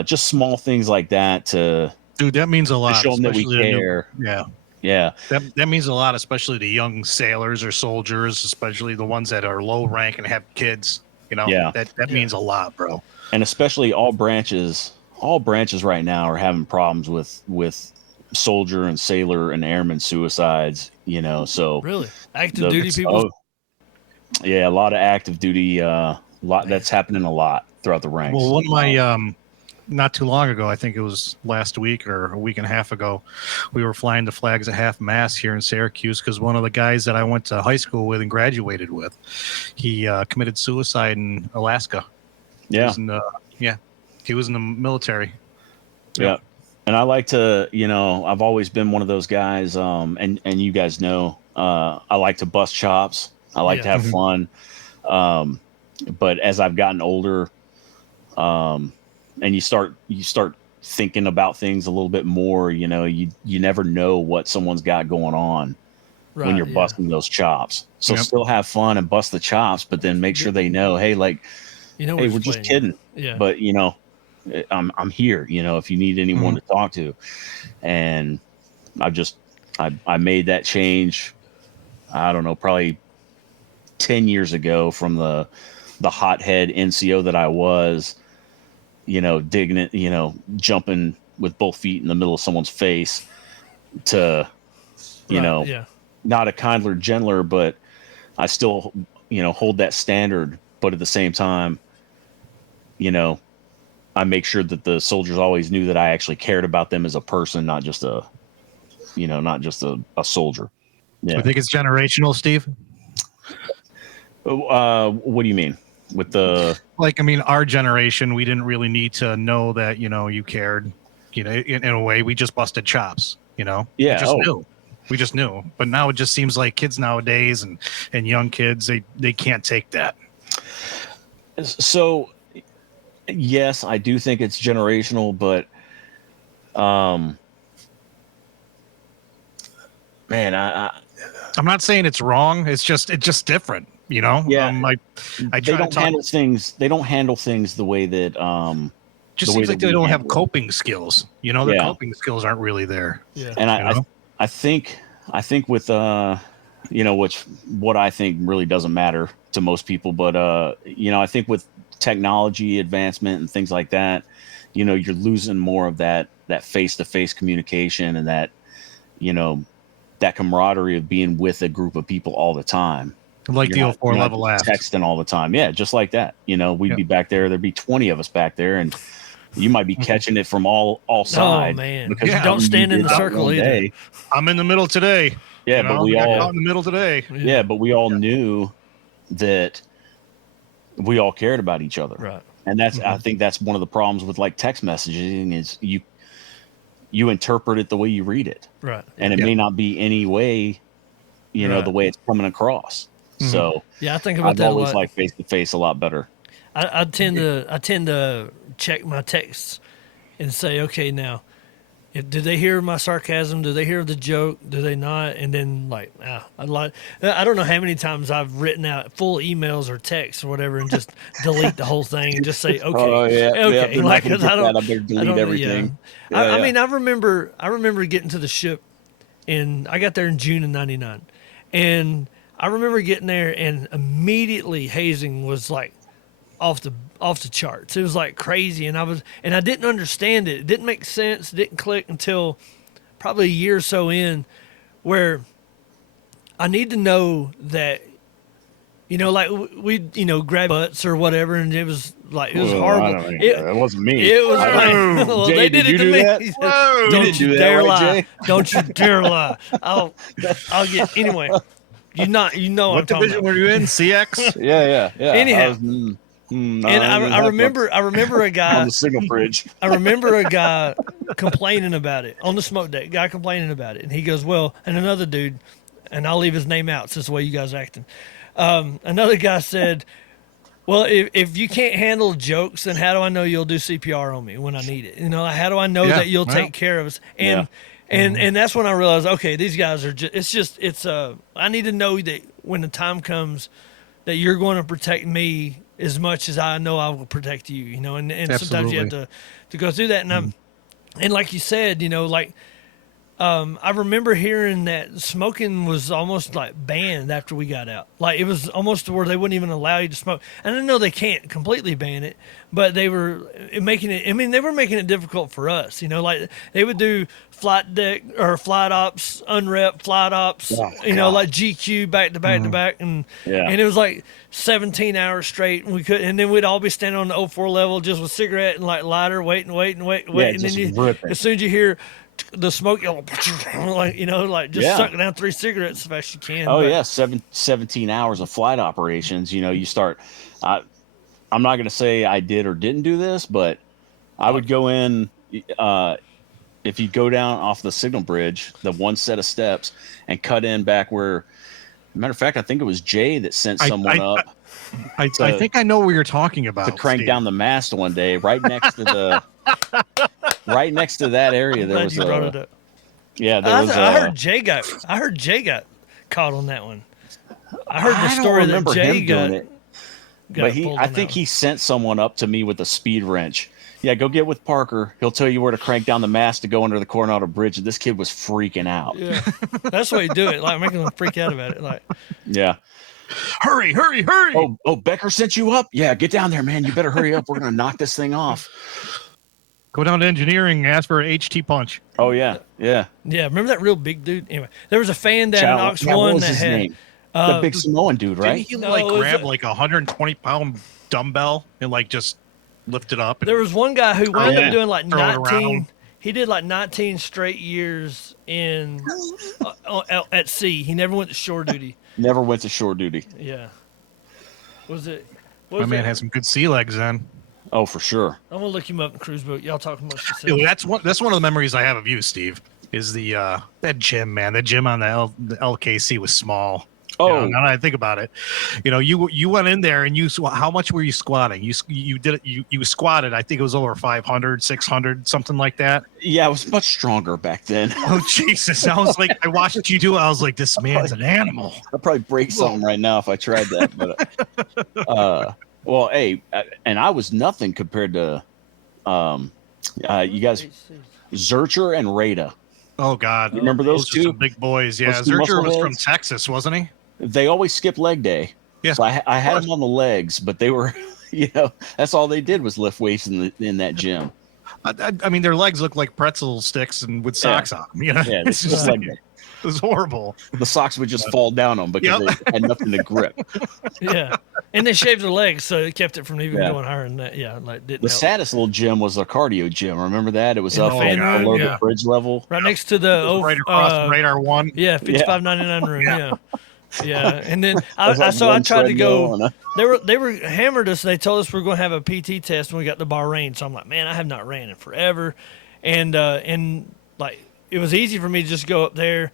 Just small things like that to Dude, that means a lot. show them that we especially the new- care. yeah. Yeah. That means a lot, especially to young sailors or soldiers, especially the ones that are low rank and have kids. Yeah. That Yeah. means a lot, bro. And especially all branches right now are having problems with soldier and sailor and airman suicides, so Really, active duty people. yeah, a lot of active duty, that's happening a lot throughout the ranks. Well, one of my not too long ago, I think it was last week or a week and a half ago, we were flying the flags at half mast here in Syracuse because one of the guys that I went to high school with and graduated with, he committed suicide in Alaska. Yeah. He was in the military. Yeah. And I like to, I've always been one of those guys, and you guys know, I like to bust chops. I like to have fun. But as I've gotten older, and you start thinking about things a little bit more, you never know what someone's got going on Right, when you're yeah. busting those chops. So Yep. still have fun and bust the chops, but then make sure they know, hey, We're we're just playing. kidding. Yeah. But I'm here, if you need anyone to talk to. And I made that change, I don't know, probably 10 years ago from the hothead NCO that I was, digging it, jumping with both feet in the middle of someone's face to, not a kindler, gentler, but I still, hold that standard. But at the same time, I make sure that the soldiers always knew that I actually cared about them as a person, not just a soldier. Yeah. I think it's generational, Steve. What do you mean with the? Our generation, we didn't really need to know that, you cared, in a way. We just busted chops, Yeah. We just knew. But now it just seems like kids nowadays and young kids, they can't take that. So, yes, I do think it's generational, but, man, I'm not saying it's wrong. It's just different, Yeah. I they don't handle things. They don't handle things the way that. Just seems like they don't have coping skills. Their coping skills aren't really there. Yeah. And I think with what I think really doesn't matter to most people, but I think with technology advancement and things like that, you're losing more of that face-to-face communication and that that camaraderie of being with a group of people all the time. Like the 04 level labs. Texting all the time. Yeah, just like that. We'd be back there. There'd be 20 of us back there, and you might be catching it from all sides. Oh man! Don't stand in the circle either. Day. I'm in the middle today. Yeah, but we all in the middle today. Yeah, but we all knew that we all cared about each other. Right. And that's I think that's one of the problems with like text messaging is you interpret it the way you read it. Right. And it may not be any way, the way it's coming across. Mm-hmm. So I think about that a lot. I've always liked face to face a lot better. I tend to check my texts and say, okay, now, did they hear my sarcasm? Do they hear the joke? Do they not? And then I don't know how many times I've written out full emails or texts or whatever and just delete the whole thing and just say, okay, okay. Yeah, I better delete everything. Yeah. I remember getting to the ship, and I got there in June of '99, and I remember getting there and immediately hazing was like off the charts. It was like crazy, and I didn't understand it. It didn't make sense. It didn't click until probably a year or so in, where I need to know that, we grab butts or whatever, and it was horrible. It wasn't me. It was well, Jay, they did it to me. That? Don't you dare lie. Jay? Don't you dare lie. I'll get anyway. What I'm talking division about. were you in? CX? Yeah. Anyhow. I remember a guy on the signal bridge. I remember a guy complaining about it on the smoke deck. Guy complaining about it, and he goes, "Well," and another dude, and I'll leave his name out since the way you guys are acting. Another guy said, "Well, if you can't handle jokes, then how do I know you'll do CPR on me when I need it? How do I know that you'll take care of us?" And that's when I realized, okay, these guys are just I need to know that when the time comes that you're going to protect me as much as I know I will protect you, and sometimes you have to go through that. And and like you said, I remember hearing that smoking was almost like banned after we got out. Like it was almost to where they wouldn't even allow you to smoke. And I know they can't completely ban it, but they were making it. I mean, they were making it difficult for us. Like they would do flight deck or flight ops, unrep flight ops. Like GQ back to back to back, and it was like 17 hours straight, and we could. And then we'd all be standing on the 04 level just with cigarette and like lighter, waiting, and then as soon as you hear the smoke, just suck down 3 cigarettes as fast as you can. Oh, but 17 hours of flight operations. You start. I'm not going to say I did or didn't do this, but I would go in. If you go down off the signal bridge, the one set of steps, and cut in back where. Matter of fact, I think it was Jay that sent someone up. I think I know what you're talking about. To crank down the mast one day, right next to the. Right next to that area, there was brought it up. Yeah, there was. I heard Jay got caught on that one. I heard the story that Jay got. It. But I think he sent someone up to me with a speed wrench. Yeah, go get with Parker. He'll tell you where to crank down the mast to go under the Coronado Bridge. And this kid was freaking out. Yeah, that's the way you do it. Like making them freak out about it. Like, yeah. Hurry, hurry, hurry! Oh, Becker sent you up? Yeah, get down there, man. You better hurry up. We're gonna knock this thing off. Go down to engineering, ask for an HT punch. Oh yeah. Remember that real big dude? Anyway, there was a fan down Chow- in Ox yeah, what One was that his had name? The big Samoan dude, right? Didn't he No, like it was grab a- like a 120-pound dumbbell and like just lift it up? And There was one guy who wound yeah. up doing like Throw it 19. around. He did like 19 straight years in at sea. He never went to shore duty. Never went to shore duty. Yeah. Was it? my Was man it? had some good sea legs then. Oh, for sure. I'm gonna look him up in cruise boat. Y'all talking about Dude, yourself. that's one of the memories I have of you, Steve. Is the that gym, man? That gym on the LKC was small. Oh, You know, now that I think about it, you know, you went in there and how much were you squatting? You did it. You squatted. I think it was over 500, 600, something like that. yeah, I was much stronger back then. Oh Jesus! I was like, I watched you do it. I was like, this man's an animal. I'd probably break something right now if I tried that. But well, hey, and I was nothing compared to you guys, Zurcher and Rada. Oh God! You remember those are two? some big boys. Yeah, Those two Zurcher was muscleheads? from Texas, wasn't he? They always skip leg day. Yeah, So I had them on the legs, but they were, you know, that's all they did was lift weights in that gym. I mean, their legs look like pretzel sticks and with socks on them. You know, Yeah, it's it's just just like, like it was horrible. the socks would just fall down on them because Yep. they had nothing to grip. Yeah, and they shaved their legs, so it kept it from even Yeah. going higher than that. Yeah, like didn't The help. saddest little gym was a cardio gym. Remember that? It was In up the like fan room? below Yeah. the bridge level. Right next to the Right across the radar one. yeah, 55.99 room. Yeah. Yeah, and then It was like I one tried to go. treadmill and They were hammered us. They told us we are going to have a PT test when we got to Bahrain. So I'm like, man, I have not ran in forever, and like it was easy for me to just go up there.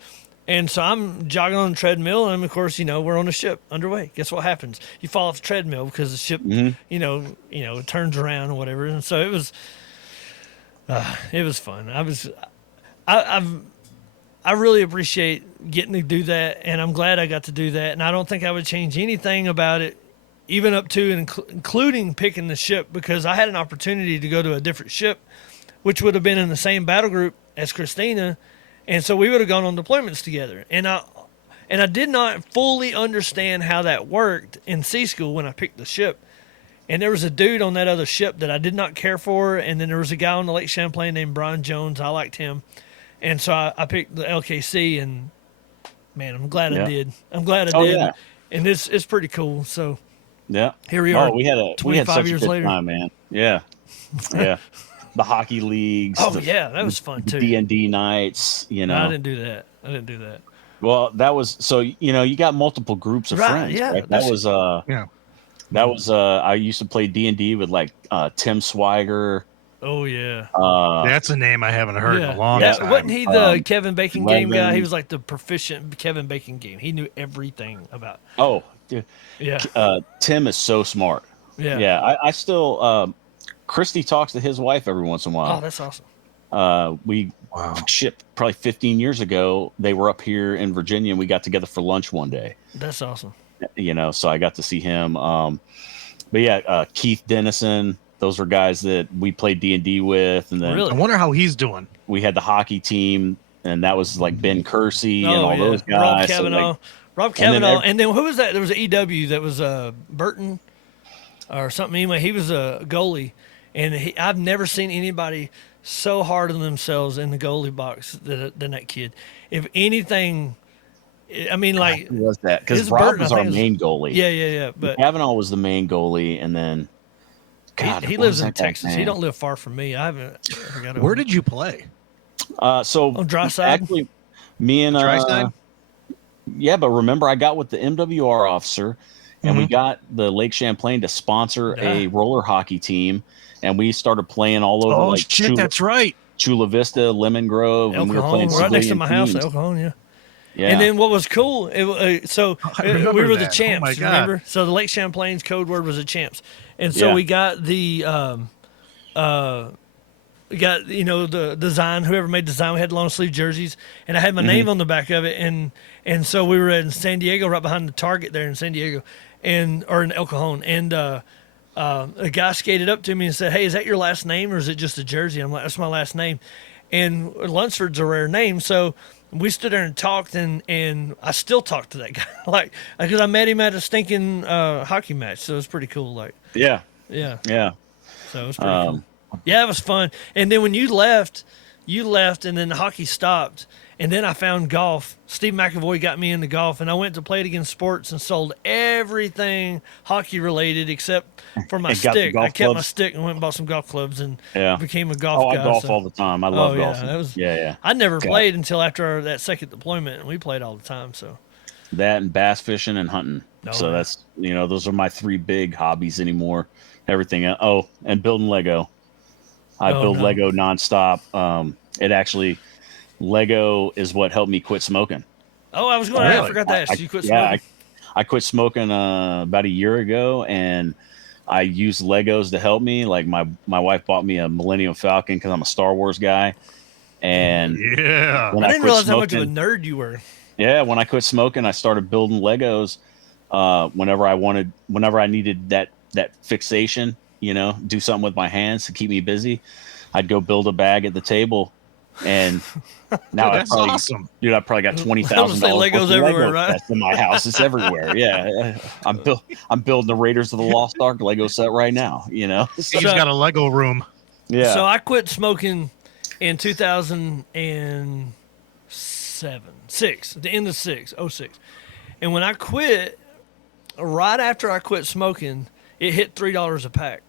And so I'm jogging on the treadmill, and of course, you know, we're on a ship underway. Guess what happens? You fall off the treadmill because the ship, you know, it turns around or whatever. And so it was fun. I really appreciate getting to do that, and I'm glad I got to do that. And I don't think I would change anything about it, even up to and including picking the ship, because I had an opportunity to go to a different ship, which would have been in the same battle group as Christina, and so we would have gone on deployments together. And I did not fully understand how that worked in sea school when I picked the ship. And there was a dude on that other ship that I did not care for, and then there was a guy on the Lake Champlain named Brian Jones. I liked him. And so I picked the LKC, and man, I'm glad I did. I'm glad I did. yeah. And it's pretty cool. So Yeah. here we are. Oh, we had 25 such years a good later. time, man. Yeah. Yeah. The hockey leagues. Oh yeah, that was fun too. D&D nights, you know. No, I didn't do that. Well, that was so you got multiple groups of Right, friends, yeah, right? That that's- was Yeah. that was I used to play D&D with like Tim Swiger. Oh yeah. That's a name I haven't heard in a long Yeah, time. wasn't he the Kevin Bacon game guy? Levin. He was like the proficient Kevin Bacon game. He knew everything about. Oh, dude. Yeah. Tim is so smart. Yeah. Yeah, I still Christy talks to his wife every once in a Oh, while. that's awesome. We Wow. shipped probably 15 years ago. They were up here in Virginia, and we got together for lunch one day. That's awesome. You know, so I got to see him. But yeah, Keith Dennison. Those were guys that we played D&D with, and then Really? I wonder how he's doing. we had the hockey team, and that was like Ben Kersey and all those guys. Rob So, Kavanaugh. like, Rob and then Kavanaugh. And then who was that? There was an EW that was Burton or something. Anyway, he was a goalie, and I've never seen anybody so hard on themselves in the goalie box than that kid. If anything, I mean, like, who was that? Because his Rob Burton, was I our think, main goalie. yeah. But Kavanaugh was the main goalie, and then God, he what lives was in that guy's Texas. He name? don't live far from me. I forgot. Where did you play? So On dry side? actually, me and Dry side? yeah, but remember, I got with the MWR officer, and we Mhm. got the Lake Champlain to sponsor a Yeah. roller hockey team, and we started playing all over Oh like shit, that's right. Chula Vista, Lemon Grove, El and we were Cajon, playing right next to civilian my house, teams. El Cajon, yeah. Yeah, And then what was cool, I we remember were the that. Oh champs, my God. remember? So the Lake Champlain's code word was the champs. And so Yeah. we got the we got, the design, whoever made the design, we had long sleeve jerseys, and I had my Mm-hmm. name on the back of it, and so we were in San Diego, right behind the Target there in San Diego, or in El Cajon, and a guy skated up to me and said, "Hey, is that your last name or is it just a jersey?" I'm like, "That's my last name." and Lunsford's a rare name. So we stood there and talked, and I still talk to that guy, like, because I met him at a stinking hockey match. So it was pretty cool. Like, Yeah. yeah. Yeah. So it was pretty cool. Yeah, it was fun. And then when you left, and then the hockey stopped. And then I found golf. Steve McAvoy got me into golf, and I went to Play It Again Sports and sold everything hockey related except for my stick. I kept my stick and went and bought some golf clubs and became a golf guy. I golf all the time. I love golfing. I never played until after that second deployment, and we played all the time. So that and bass fishing and hunting. So that's, those are my 3 big hobbies anymore. Everything. Oh, and building Lego. I build Lego nonstop. It actually, Lego is what helped me quit smoking. Oh, I was going to I forgot to ask. You quit smoking? I quit smoking about a year ago, and I used Legos to help me. Like my wife bought me a Millennium Falcon because I'm a Star Wars guy. And I didn't realize how much of a nerd you were. Yeah, when I quit smoking, I started building Legos. Whenever I needed that fixation, do something with my hands to keep me busy, I'd go build a bag at the table. And now that's awesome. Dude, I probably got $20,000 Legos everywhere, right? That's in my house. It's everywhere. Yeah, I'm building the Raiders of the Lost Ark Lego set right now. He's got a Lego room. Yeah. So I quit smoking in 2006, the end of 06. And when I quit, right after I quit smoking, it hit $3 a pack.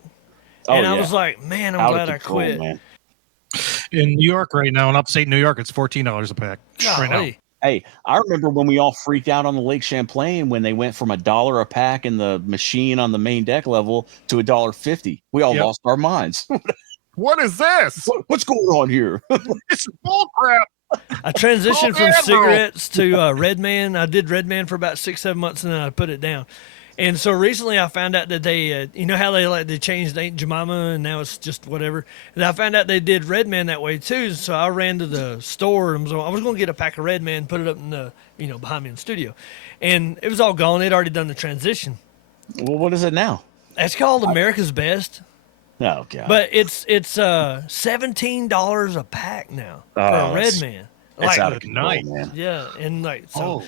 And I was like, man, I'm glad I quit. Man. In New York right now, in upstate New York, it's $14 a pack right now. Hey, I remember when we all freaked out on the Lake Champlain when they went from $1 a pack in the machine on the main deck level to $1.50. We all lost our minds. What is this? What's going on here? It's bullcrap. I transitioned from cigarettes to Red Man. I did Red Man for about 6-7 months, and then I put it down. And so recently I found out that they, how they changed Aunt Jemima and now it's just whatever. And I found out they did Red Man that way too. So I ran to the store and I was going to get a pack of Red Man, put it up in the, behind me in the studio. And it was all gone. They'd already done the transition. Well, what is it now? It's called America's Best. Oh, God. But it's $17 a pack now for a Red Man. It's out of control, man. Yeah, and so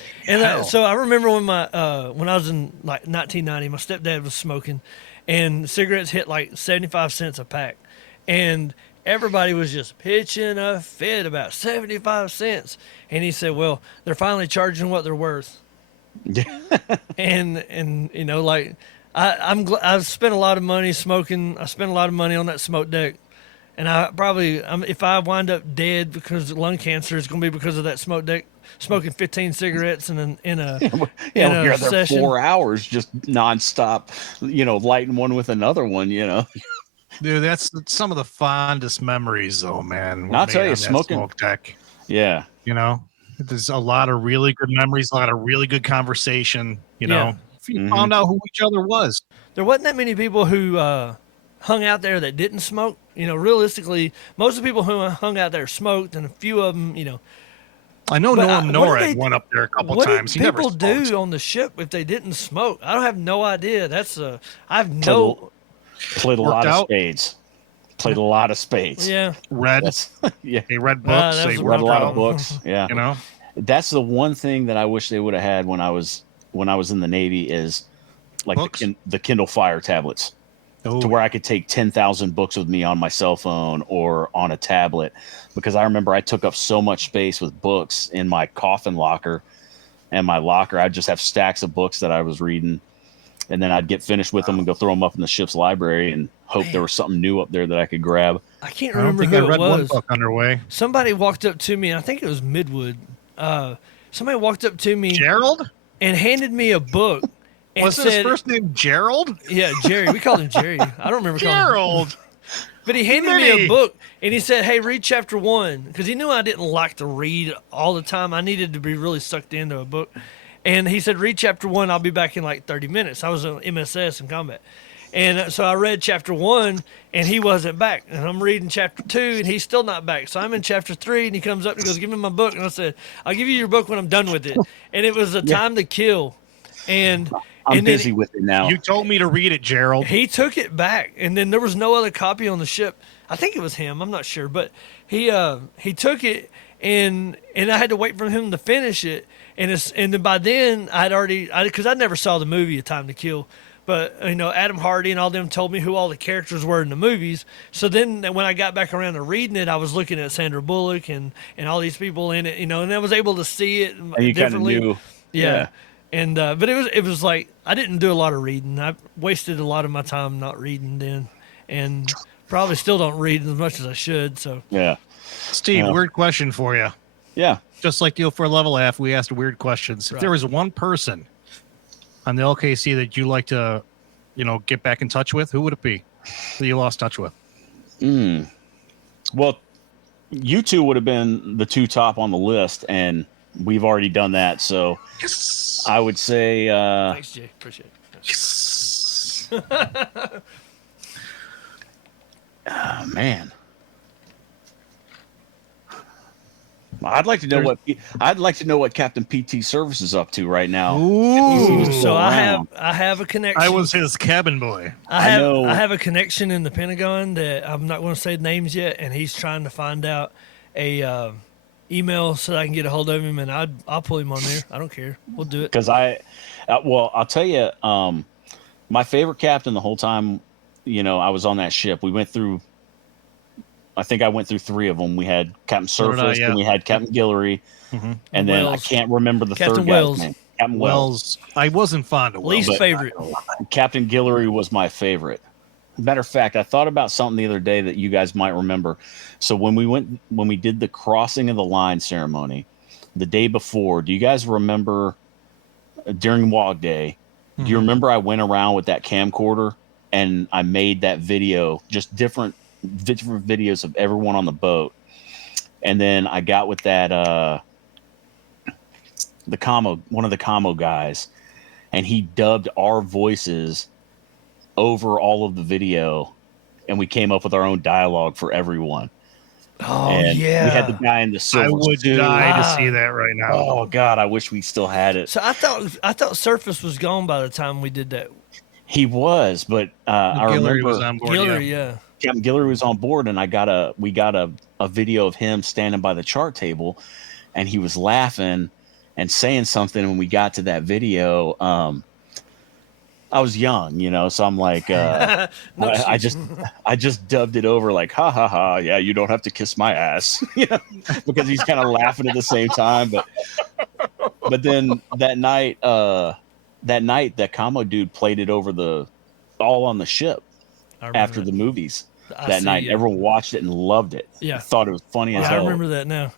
I remember when I was in 1990, my stepdad was smoking, and cigarettes hit 75 cents a pack, and everybody was just pitching a fit about 75 cents, and he said, "Well, they're finally charging what they're worth," and I've spent a lot of money smoking. I spent a lot of money on that smoke deck. And I probably, if I wind up dead because of lung cancer, it's going to be because of that smoke deck, smoking 15 cigarettes in a you're session. there 4 hours just nonstop, lighting one with another one, Dude, that's some of the fondest memories, though, man. I'll tell you, smoking smoke deck. Yeah. There's a lot of really good memories, a lot of really good conversation. You found out who each other was. There wasn't that many people who hung out there that didn't smoke. Realistically, most of the people who hung out there smoked, and a few of them, I know Norm Norad went up there a couple times. What did people do on the ship if they didn't smoke? I don't have no idea. Played a lot of spades. Played a lot of spades. Yeah. Read books. They read a lot of books. Yeah. That's the one thing that I wish they would have had when I was in the Navy is the Kindle Fire tablets. To where I could take 10,000 books with me on my cell phone or on a tablet, because I remember I took up so much space with books in my coffin locker and my locker. I'd just have stacks of books that I was reading, and then I'd get finished with them and go throw them up in the ship's library and hope there was something new up there that I could grab. I can't remember who it was. One book underway. Somebody walked up to me, and I think it was Midwood. Somebody walked up to me, Gerald, and handed me a book. Was his first name Gerald? Yeah, Jerry. We called him Jerry. I don't remember calling him. But he handed me a book, and he said, "Hey, read chapter 1," because he knew I didn't like to read all the time. I needed to be really sucked into a book. And he said, "Read chapter 1. I'll be back in 30 minutes." I was on MSS in combat. And so I read chapter 1, and he wasn't back. And I'm reading chapter 2, and he's still not back. So I'm in chapter 3, and he comes up and goes, "Give me my book." And I said, "I'll give you your book when I'm done with it." And it was A Time to Kill. And I'm busy with it now. You told me to read it, Gerald. He took it back, and then there was no other copy on the ship. I think it was him. I'm not sure, but he took it and I had to wait for him to finish it. And then by then because I never saw the movie A Time to Kill, but Adam Hardy and all them told me who all the characters were in the movies. So then when I got back around to reading it, I was looking at Sandra Bullock and all these people in it, and I was able to see it And you kind of differently. knew. Yeah. And but it was like I didn't do a lot of reading. I wasted a lot of my time not reading then, and probably still don't read as much as I should. So Yeah. Steve, weird question for you. Yeah. Just like you for Level F, we asked weird questions. Right. If there was one person on the LKC that you like to, get back in touch with, who would it be that you lost touch with? Well, you two would have been the two top on the list, and we've already done that. So Yes. I would say, thanks, Jay. Appreciate it. Yes. oh, man. I'd like to know what Captain PT Service is up to right now. Ooh. So I have a connection. I was his cabin boy. I know. have a connection in the Pentagon that I'm not going to say names yet, and he's trying to find out a email so that I can get a hold of him, and I'll pull him on there. I don't care. We'll do it. Because I'll tell you, my favorite captain the whole time, I was on that ship. We went through. I think I went through 3 of them. We had Captain Surface, and we had Captain Guillory, and then I can't remember the Captain third Wells. guy's name. Captain Wells. I wasn't fond of Wells. Least favorite. Captain Guillory was my favorite. Matter of fact, I thought about something the other day that you guys might remember. So when we did the crossing of the line ceremony, the day before, do you guys remember during Walk Day? Do you remember I went around with that camcorder and I made that video, just different videos of everyone on the boat, and then I got with that one of the commo guys, and he dubbed our voices over all of the video, and we came up with our own dialogue for everyone. Oh, and yeah. We had the guy in the silver I would suit. die to see that right now. Oh God, I wish we still had it. So I thought Surface was gone by the time we did that. He was, but I Guillory remember was on board. Guillory, yeah. yeah. Captain Guillory was on board, and we got a video of him standing by the chart table, and he was laughing and saying something. And when we got to that video, I was young, so I'm like, I just dubbed it over like, ha ha ha, yeah, you don't have to kiss my ass, because he's kind of laughing at the same time. But then that night, that commo dude played it over all on the ship after the movies. That night, everyone watched it and loved it. Yeah, thought it was funny as hell. I remember that now.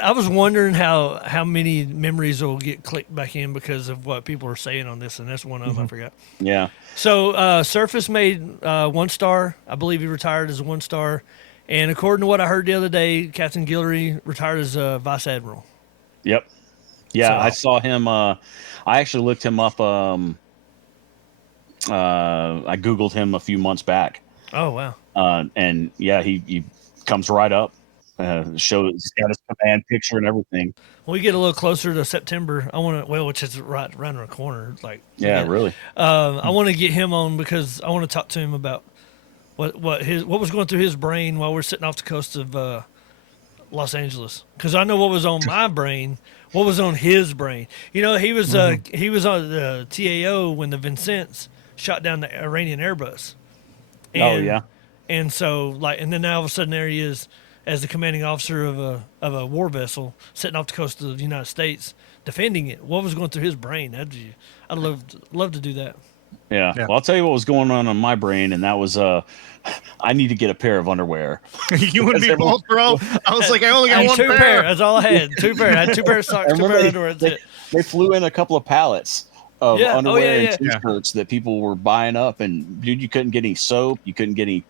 I was wondering how many memories will get clicked back in because of what people are saying on this, and that's one of them. I forgot. Yeah. So Surface made 1 star. I believe he retired as a 1 star, and according to what I heard the other day, Captain Guillory retired as a vice admiral. Yep. Yeah, So- I saw him. I actually looked him up. I Googled him a few months back. Oh wow. And yeah, he comes right up. He's got his command picture and everything. When we get a little closer to September, I want to, which is right around the corner. Like, Yeah, really. I want to get him on because I want to talk to him about what was going through his brain while we're sitting off the coast of Los Angeles. Because I know what was on my brain, what was on his brain. He was on the TAO when the Vincennes shot down the Iranian Airbus. Yeah. And so, and then now all of a sudden there he is as the commanding officer of a war vessel sitting off the coast of the United States defending it. What was going through his brain? I'd love to do that. Yeah. Yeah. Well, I'll tell you what was going on my brain, and that was I need to get a pair of underwear. You and me both, bro. I was like, I only got And one two pair. That's all I had. 2 pair. I had 2 pair of socks, 2 pair of underwear. That's it. They flew in a couple of pallets of Yeah. Oh, underwear yeah, and t-shirts that people were buying up, and dude, you couldn't get any soap, you couldn't get any,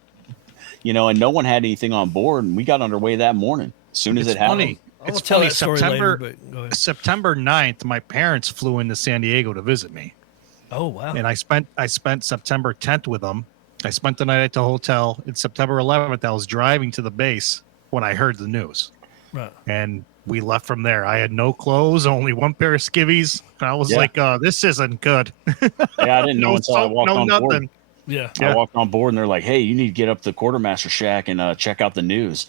and no one had anything on board, and we got underway that morning as soon as It's it happened. funny. I'll It's tell funny. that story September later, but go ahead. September 9th, my parents flew into San Diego to visit me, Oh wow. and I spent September 10th with them. I spent the night at the hotel. And September 11th, I was driving to the base when I heard the news, Right. and we left from there. I had no clothes, only one pair of skivvies. I was Yeah. like, "This isn't good." Yeah, I didn't know No until I soap, walked no on nothing. board. Yeah. I walked on board, and they're like, "Hey, you need to get up to the quartermaster shack and check out the news."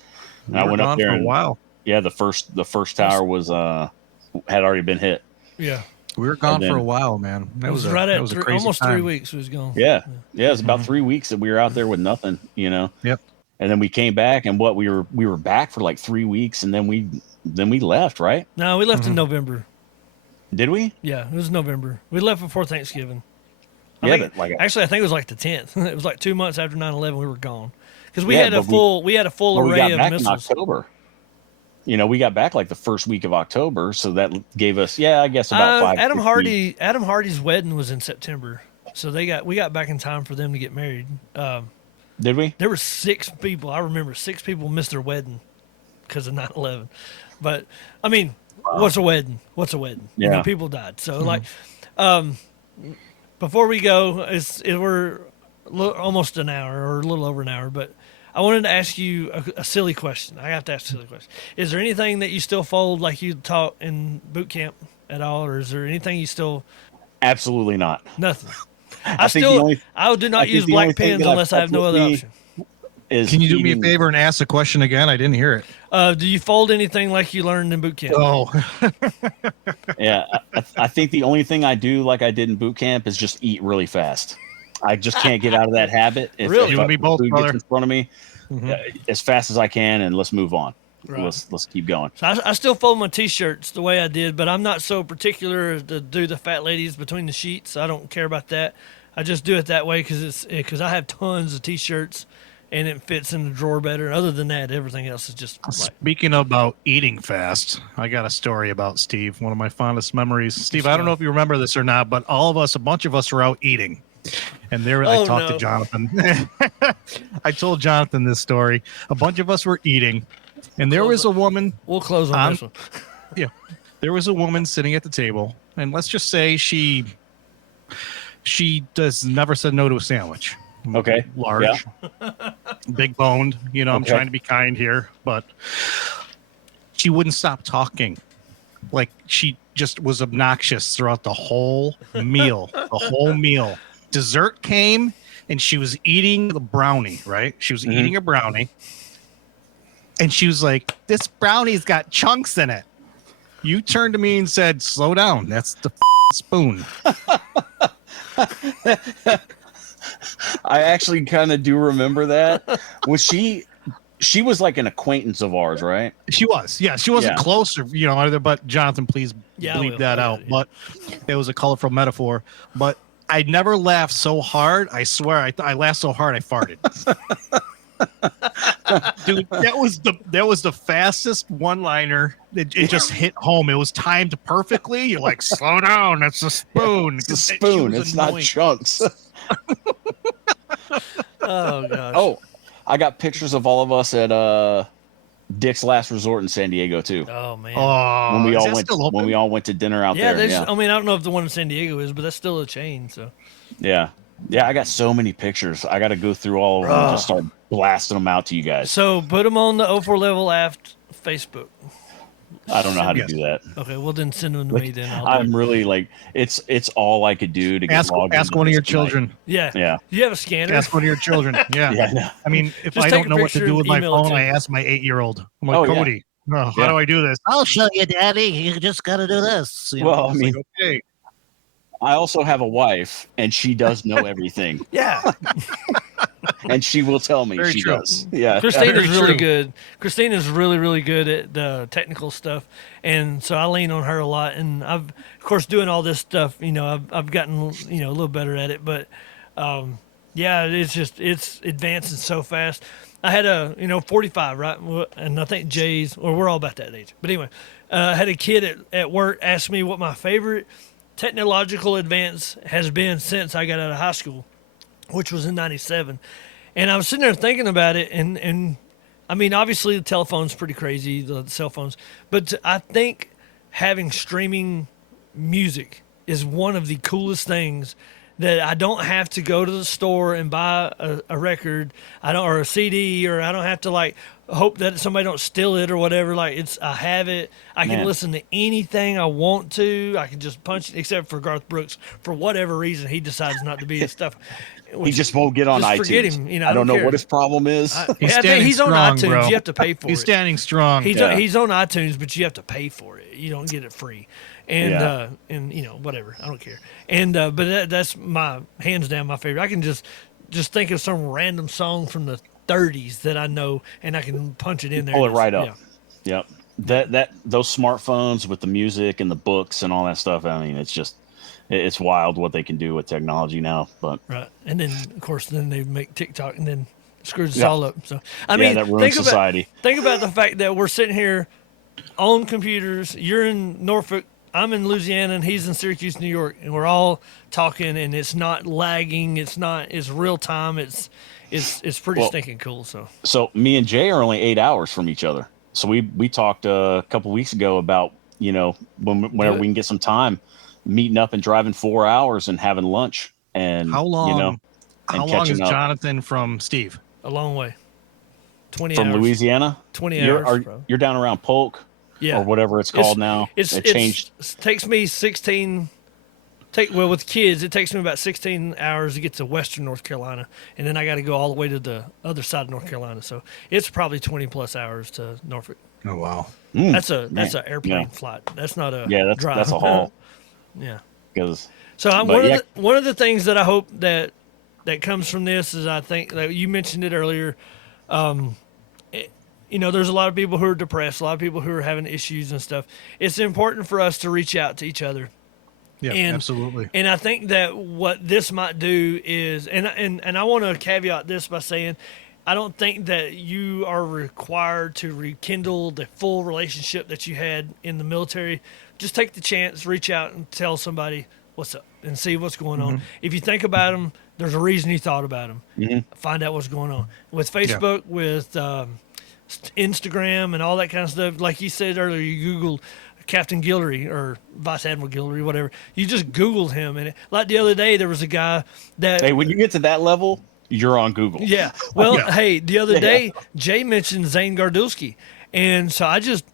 And I went up there for a and while. yeah, the first tower was had already been hit. Yeah. We were gone then- for a while, man. It was right that at was a crazy almost time. 3 weeks we was gone. Yeah, it was about 3 weeks that we were out there with nothing, you know. Yep. And then we came back, and we were back for like 3 weeks, and then we left, right? No, we left in November. Did we? Yeah, it was November. We left before Thanksgiving. I Yeah, think, but like actually, I think it was like the 10th. It was like 2 months after 9/11 we were gone because we Yeah, had a but full well, we array got of back in missiles. October. You know, we got back like the first week of October, so that gave us, I guess about 5. Adam 6 weeks. Hardy's wedding was in September, so we got back in time for them to get married. Did we? There were 6 people. I remember 6 people missed their wedding because of 9/11. But I mean, what's a wedding? What's a wedding? You know, Yeah. people died. So like, before we go, we're almost an hour or a little over an hour, but I wanted to ask you a silly question. I have to ask a silly question. Is there anything that you still fold like you taught in boot camp at all, or is there anything you still Absolutely not. nothing? I think the only- I do I not think use the only black thing pens that I've unless I have no kept other with me option. Is Can you do me a eating- favor and ask the question again? I didn't hear it. Do you fold anything like you learned in boot camp? Oh, Yeah, I think the only thing I do like I did in boot camp is just eat really fast. I just can't get out of that habit. Really? You and me both, food brother. gets in front of me, as fast as I can, and let's move on. Right. Let's keep going. So I still fold my t-shirts the way I did, but I'm not so particular as to do the fat ladies between the sheets. I don't care about that. I just do it that way because I have tons of t-shirts and it fits in the drawer better. Other than that, everything else is just like, speaking about eating fast, I got a story about Steve. One of my fondest memories. Steve, I don't know if you remember this or not, but a bunch of us were out eating. And there, I talked to Jonathan. I told Jonathan this story. A bunch of us were eating, and there was a woman. We'll close on this one. Yeah, there was a woman sitting at the table, and let's just say she does never said no to a sandwich. Okay. Large, big boned. You know, I'm Okay. trying to be kind here, but she wouldn't stop talking. Like she just was obnoxious throughout the whole meal. Dessert came, and she was eating the brownie. Right? She was eating a brownie, and she was like, "This brownie's got chunks in it." You turned to me and said, "Slow down. That's the spoon." I actually kind of do remember that. Was she was like an acquaintance of ours, right? She was, yeah. She wasn't Yeah. close, or, you know, either. But Jonathan, please Yeah, I bleep will. that I out. got it, But it was a colorful metaphor. But I never laughed so hard. I swear, I laughed so hard I farted. Dude, that was the fastest one-liner. It just hit home. It was timed perfectly. You're like, slow down. That's a spoon. It's a She spoon. was It's not annoying. chunks. Oh gosh. Oh, I got pictures of all of us at Dick's Last Resort in San Diego too. Oh man. Oh, When we is all that went still open? when we all went to dinner out yeah, there. Yeah. I mean, I don't know if the one in San Diego is, but that's still a chain. So Yeah. Yeah, I got so many pictures. I got to go through all of them and just start blasting them out to you guys. So put them on the 04 Level Aft Facebook. I don't know how to Yes. do that. Okay, well then send them to me then. I'll do it. I'm really like it's all I could do to get Ask logged ask into one of this your tonight. children. Yeah. Yeah. Do you have a scanner? Ask one of your children. Yeah. Yeah, I know. I mean, if Just I take don't a know what to picture do and with my email it phone, to I me. ask my 8-year-old. I'm like, Oh, yeah. Cody, how Yeah. do I do this? I'll show you, Daddy. You just got to do this. You know? Well, I It's mean, like, okay. I also have a wife, and she does know everything, Yeah. and she will tell me Very she true. does. Yeah. Christina's very really true. good. Christina's really, really good at the technical stuff, and so I lean on her a lot. And I've, of course, doing all this stuff. You know, I've gotten a little better at it, but yeah, it's advancing so fast. I had a 45, right, and I think Jay's, or we're all about that age. But anyway, I had a kid at work ask me what my favorite technological advance has been since I got out of high school, which was in '97. And I was sitting there thinking about it, and I mean, obviously the telephone's pretty crazy, the cell phones, but I think having streaming music is one of the coolest things that I don't have to go to the store and buy a record, or a CD, or I don't have to like hope that somebody don't steal it or whatever. Like I have it. I can Man. listen to anything I want to. I can just punch it, except for Garth Brooks. For whatever reason, he decides not to be his stuff. He just won't get on just iTunes. forget him. You know, I don't know care. what his problem is. I He's think standing he's on strong, iTunes. bro. You have to pay for He's it. standing strong. He's Yeah. he's on iTunes, but you have to pay for it. You don't get it free. And and you know, whatever. I don't care. And but that's my hands down my favorite. I can just think of some random song from the 30s that I know, and I can punch it in there. Pull it and right up. Yeah. Yep. That those smartphones with the music and the books and all that stuff. I mean, it's wild what they can do with technology now. But Right. And then of course then they make TikTok and then screws us Yeah. all up. So I mean, that ruins society. Think about the fact that we're sitting here on computers. You're in Norfolk, I'm in Louisiana, and he's in Syracuse, New York, and we're all talking, and it's not lagging. It's real time. It's pretty stinking cool. So me and Jay are only 8 hours from each other. So we talked a couple weeks ago about, you know, whenever we can get some time, meeting up and driving 4 hours and having lunch. And How long? You know, how long is Jonathan from Steve? A long way. 20 from hours. Louisiana? 20 hours. You're down around Polk, Yeah. or whatever it's called now. It changed. It takes me 16. With kids, it takes me about 16 hours to get to Western North Carolina, and then I got to go all the way to the other side of North Carolina. So it's probably 20 plus hours to Norfolk. Oh wow. That's an airplane flight. That's not a drive. That's a haul. Yeah. So one of the things that I hope that comes from this is, I think that you mentioned it earlier. You know, there's a lot of people who are depressed, a lot of people who are having issues and stuff. It's important for us to reach out to each other. Yeah, absolutely. And I think that what this might do is, and I want to caveat this by saying, I don't think that you are required to rekindle the full relationship that you had in the military. Just take the chance, reach out and tell somebody what's up and see what's going on. If you think about them, there's a reason you thought about them. Find out what's going on. With Facebook, with Instagram and all that kind of stuff, like you said earlier, you Googled Captain Guillory or Vice Admiral Guillory, whatever. You just Googled him, and like the other day, there was a guy that. Hey, when you get to that level, you're on Google. Yeah. Well, hey, the other day, Jay mentioned Zane Gardulski, and so I just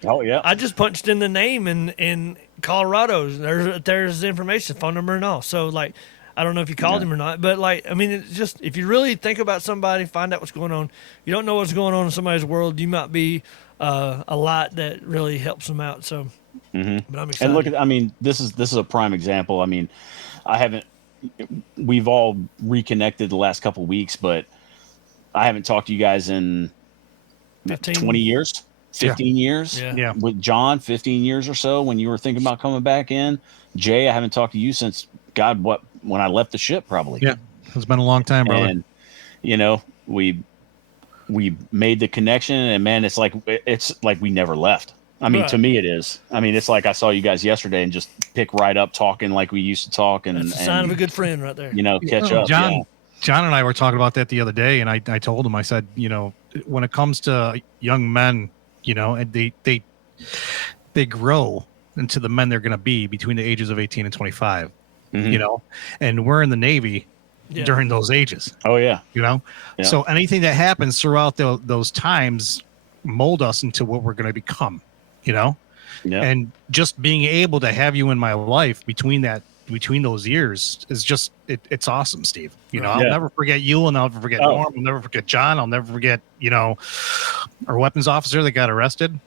punched in the name in Colorado. There's information, phone number, and all. So like, I don't know if you called him or not, but like, I mean, it's just, if you really think about somebody, find out what's going on. You don't know what's going on in somebody's world. You might be a lot that really helps them out. So. But I'm excited. And look at, I mean, this is a prime example. I mean, we've all reconnected the last couple of weeks, but I haven't talked to you guys in 20 years, 15 years. Yeah. With John, 15 years or so when you were thinking about coming back in. Jay, I haven't talked to you since when I left the ship, probably. Yeah. It's been a long time, brother. And, you know, we made the connection, and man, it's like we never left. I mean, to me, it is. I mean, it's like I saw you guys yesterday and just pick right up talking like we used to talk. And that's a sign of a good friend right there. You know, catch up. John and I were talking about that the other day, and I told him, I said, you know, when it comes to young men, you know, and they grow into the men they're going to be between the ages of 18 and 25, you know, and we're in the Navy during those ages. Oh, yeah. You know, so anything that happens throughout those times mold us into what we're going to become. You know, and just being able to have you in my life between those years is just it's awesome, Steve. You know, I'll never forget you, and I'll never forget Norm. I'll never forget John. I'll never forget, you know, our weapons officer that got arrested.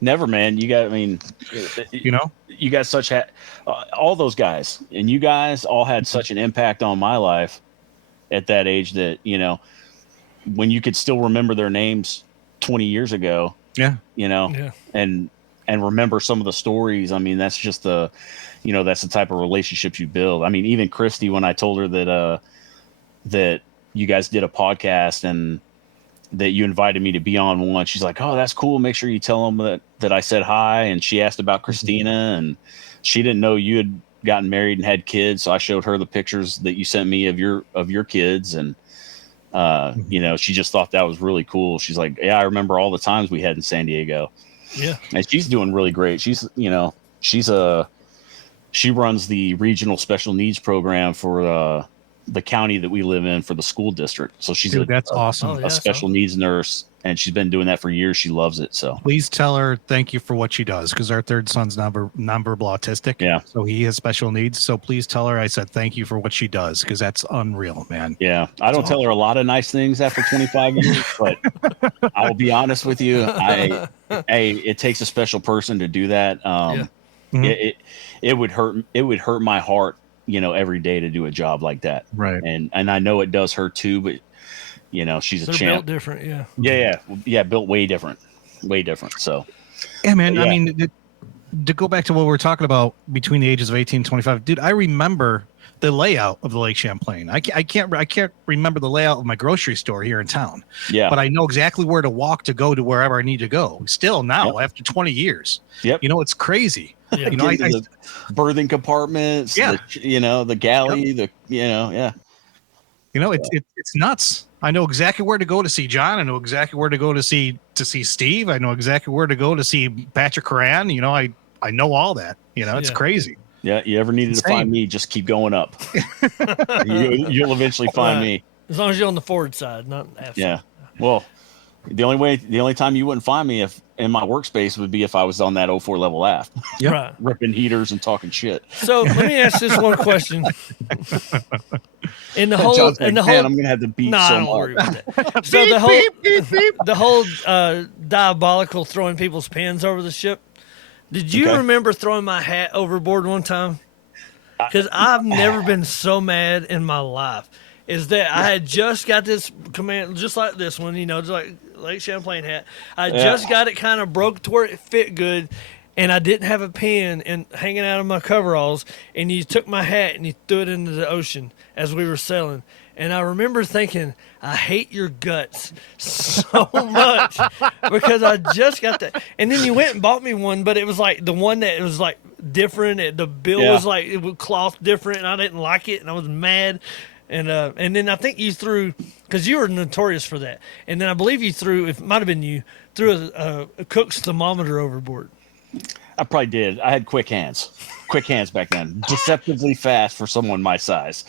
Never, man. You got, I mean, you know, you got such all those guys, and you guys all had such an impact on my life at that age that, you know, when you could still remember their names 20 years ago. Yeah. You know, and remember some of the stories. I mean, that's just that's the type of relationships you build. I mean, even Christy, when I told her that you guys did a podcast and that you invited me to be on one, she's like, "Oh, that's cool. Make sure you tell them that I said hi." And she asked about Christina, and she didn't know you had gotten married and had kids. So I showed her the pictures that you sent me of your kids, and you know, she just thought that was really cool. She's like, "Yeah, I remember all the times we had in San Diego." Yeah. And she's doing really great. She's, you know, she runs the regional special needs program for the county that we live in for the school district. So she's that's awesome. Oh, yeah. a special needs nurse, and she's been doing that for years. She loves it. So Please tell her thank you for what she does, because our third son's nonverbal autistic. Yeah. So he has special needs. So please tell her I said thank you for what she does, because that's unreal, man. yeah, I don't tell her a lot of nice things after 25 years, but I will be honest with you. It takes a special person to do that. It would hurt. It would hurt my heart, every day to do a job like that. Right. And I know it does her too, but she's a They're champ. built different, Yeah. Built way different. So Yeah, man. Yeah. I mean, to go back to what we were talking about between the ages of 18 and 25, dude, I remember the layout of the Lake Champlain. I can't remember the layout of my grocery store here in town. yeah, But I know exactly where to walk to go to wherever I need to go. Still now, after 20 years. Yep. It's crazy. Yeah. the birthing compartments. Yeah. The galley. Yep. It's nuts. I know exactly where to go to see John. I know exactly where to go to see Steve. I know exactly where to go to see Patrick Coran. I know all that. It's Yeah. crazy. Yeah, you ever needed to find me, just keep going up. You'll eventually find me. As long as you're on the forward side, not aft Yeah. side. Well, the only time you wouldn't find me if in my workspace would be if I was on that 04 level aft, Yep. Right. ripping heaters and talking shit. So let me ask this one question. In the whole, John's like, in the man, whole, I'm gonna have to beat nah, so don't much. worry about that. So the whole diabolical throwing people's pens over the ship. Did you Okay. remember throwing my hat overboard one time? Because I've never been so mad in my life. Is that I had just got this command, just like this one, just like Lake Champlain hat. I just got it kind of broke to where it fit good, and I didn't have a pen and hanging out of my coveralls. And you took my hat and you threw it into the ocean as we were sailing. And I remember thinking, I hate your guts so much because I just got that. And then you went and bought me one, but it was like the one that was like different. The bill was like it was cloth different, and I didn't like it, and I was mad. And then I think you threw, because you were notorious for that. And then I believe you threw, it might have been you, threw a cook's thermometer overboard. I probably did. I had quick hands back then, deceptively fast for someone my size.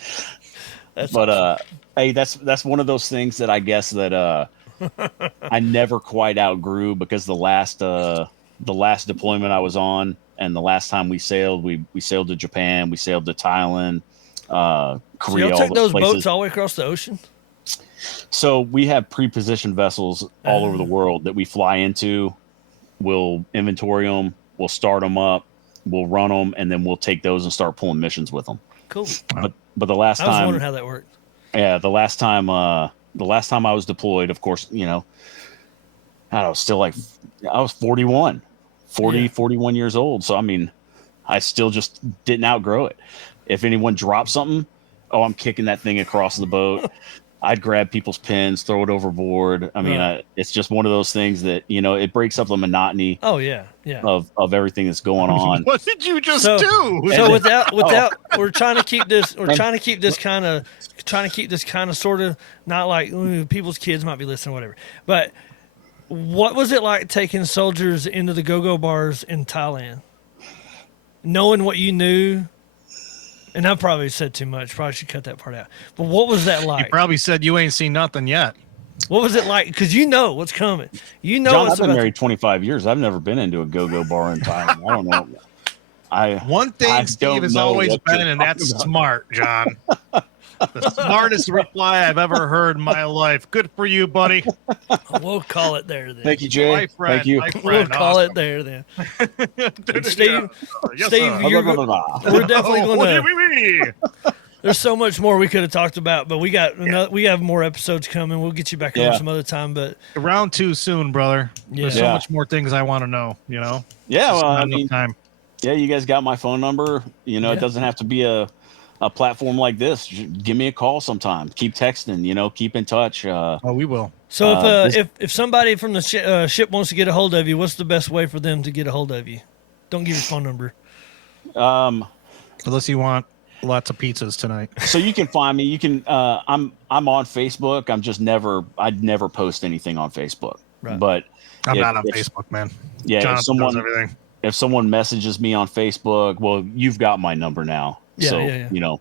Hey, that's one of those things that I guess that I never quite outgrew, because the last deployment I was on, and the last time we sailed, we sailed to Japan, we sailed to Thailand, Korea. So y'all all took those places. boats all the way across the ocean? So we have pre-positioned vessels all over the world that we fly into. We'll inventory them, we'll start them up, we'll run them, and then we'll take those and start pulling missions with them. Cool. But the last I was time, wondering how that worked. yeah, the last time I was deployed, of course, I don't know, still like, I was 41 years old. So, I mean, I still just didn't outgrow it. If anyone dropped something, I'm kicking that thing across the boat. I'd grab people's pens, throw it overboard. I mean, Right. it's just one of those things that, it breaks up the monotony Oh, yeah. of everything that's going on. What did you just So- do? So without we're trying to keep this kind of sort of not like people's kids might be listening, whatever. But what was it like taking soldiers into the go-go bars in Thailand, knowing what you knew? And I probably said too much. Probably should cut that part out. But what was that You like? probably said you ain't seen nothing yet. What was it like? Because you know what's coming. You know John, what's I've been about. married 25 years. I've never been into a go-go bar in Thailand. I don't know. One thing I Steve don't has know always what been, you're and that's talking about. smart, John. The smartest reply I've ever heard in my life. Good for you, buddy. We'll call it there then. Thank you, Jay. My friend. Thank you. My We'll friend. call Awesome. it there then. Dude, Steve, yeah. Yes, Steve, sir. you're we're definitely Oh, going to. wee-wee-wee. There's so much more we could have talked about, but we have more episodes coming. We'll get you back Yeah. on some other time. But Round 2 soon, brother. There's so Yeah. much more things I want to know, Yeah, Just well, not I enough mean, time. yeah, you guys got my phone number. It doesn't have to be a platform like this. Give me a call sometime. Keep texting. Keep in touch. Oh, we will. so if somebody from the ship wants to get a hold of you, what's the best way for them to get a hold of you? Don't give your phone number. Unless you want lots of pizzas tonight. So you can find me. You can. I'm on Facebook. I'd never post anything on Facebook. Right. But I'm if- not on if- Facebook, man. Yeah, Jonathan does everything. if someone messages me on Facebook, well, you've got my number now. Yeah, so yeah.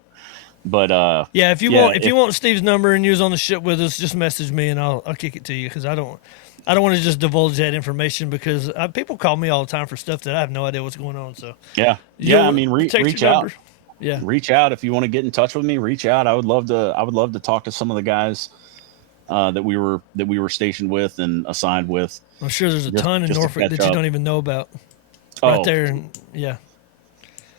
But Yeah, if you Yeah, want Steve's number and you was on the ship with us, just message me and I'll kick it to you, because I don't want to just divulge that information, because people call me all the time for stuff that I have no idea what's going on. So yeah. you'll I mean, protect reach your out. number. Yeah, Reach out if you want to get in touch with me. Reach out. I would love to talk to some of the guys that we were stationed with and assigned with. I'm sure there's a Just- ton in just to Norfolk catch that you up. don't even know about. Right Oh, there, and yeah.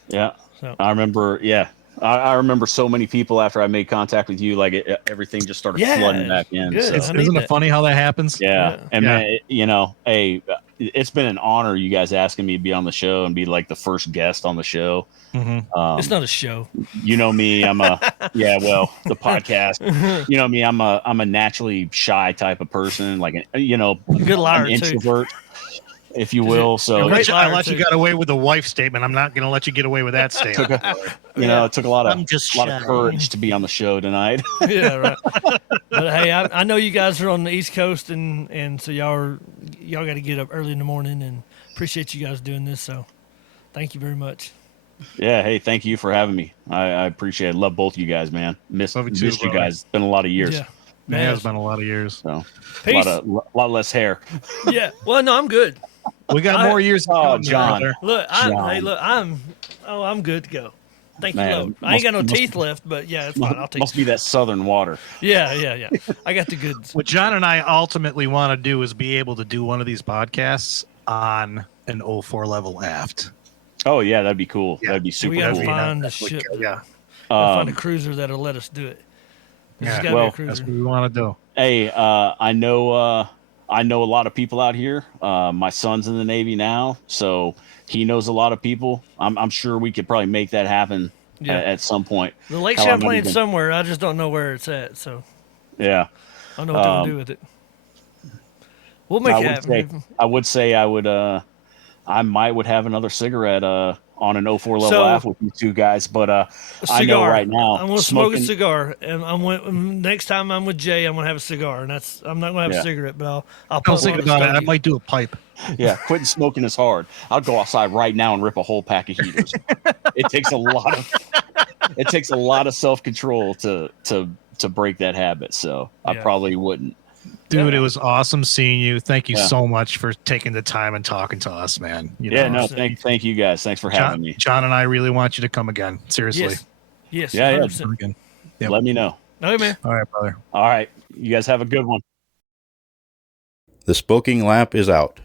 yeah. So I remember. Yeah, I remember so many people after I made contact with you. Like everything just started Yeah, flooding back in. good. So. I need Isn't it that. funny how that happens? Yeah. And Yeah. man, hey, it's been an honor you guys asking me to be on the show and be like the first guest on the show. Mm-hmm. It's not a show. You know me, the podcast. You know me, I'm a naturally shy type of person, like Good liar an too. introvert, if you will. So Great I liar, let you too. get away with the wife statement. I'm not going to let you get away with that statement. it took a lot I'm of just lot of shy. courage to be on the show tonight. Yeah, right. But hey, I know you guys are on the East Coast, and so y'all got to get up early in the morning, and appreciate you guys doing this. So thank you very much. Yeah, hey, thank you for having me. I appreciate it. Love both of you guys, man. Missed Love you too, you brother. guys. It's been a lot of years. Yeah. It has been a lot of years. So Peace. a lot less hair. Yeah. Well, no, I'm good. We got more years. Oh, to go, John. brother. Look, John. I'm good to go. Thank you, Man, Lord. I ain't got no must- teeth left, but yeah, it's fine. I'll take Must be that southern water. Yeah. I got the goods. What John and I ultimately want to do is be able to do one of these podcasts on an 04 level aft. Oh yeah, that'd be cool. Yeah. That'd be super We got to cool. find the That's what- ship. yeah. Gotta find a cruiser that'll let us do it. This has Yeah, gotta well, be a That's cruiser. what we want to do. Hey, I know a lot of people out here. My son's in the Navy now, so he knows a lot of people. I'm sure we could probably make that happen Yeah. at some point. The Lake Hell, I'm not Champlain's even- somewhere. I just don't know where it's at, so Yeah, I don't know what they're gonna do with it. We'll make it happen. I might would have another cigarette on an 04 level So- aft with you two guys, but A I know cigar. right now I'm gonna smoke a smoking- cigar, and next time I'm with Jay, I'm gonna have a cigar, and I'm not gonna have Yeah. a cigarette, but I'll I put was one thinking on the about it. I stogie. might do a pipe. Yeah, quitting smoking is hard. I'll go outside right now and rip a whole pack of heaters. It takes a lot of self control to break that habit. So I Yeah. probably wouldn't. Dude, it was awesome seeing you. Thank you Yeah. so much for taking the time and talking to us, man. You Yeah, know, no, thank you guys. Thanks for having me. John and I really want you to come again. Seriously. Yes. Yeah, 100%. Again. Yep. Let me know. Okay, man. All right, brother. All right, you guys have a good one. The Spoking Lamp is out.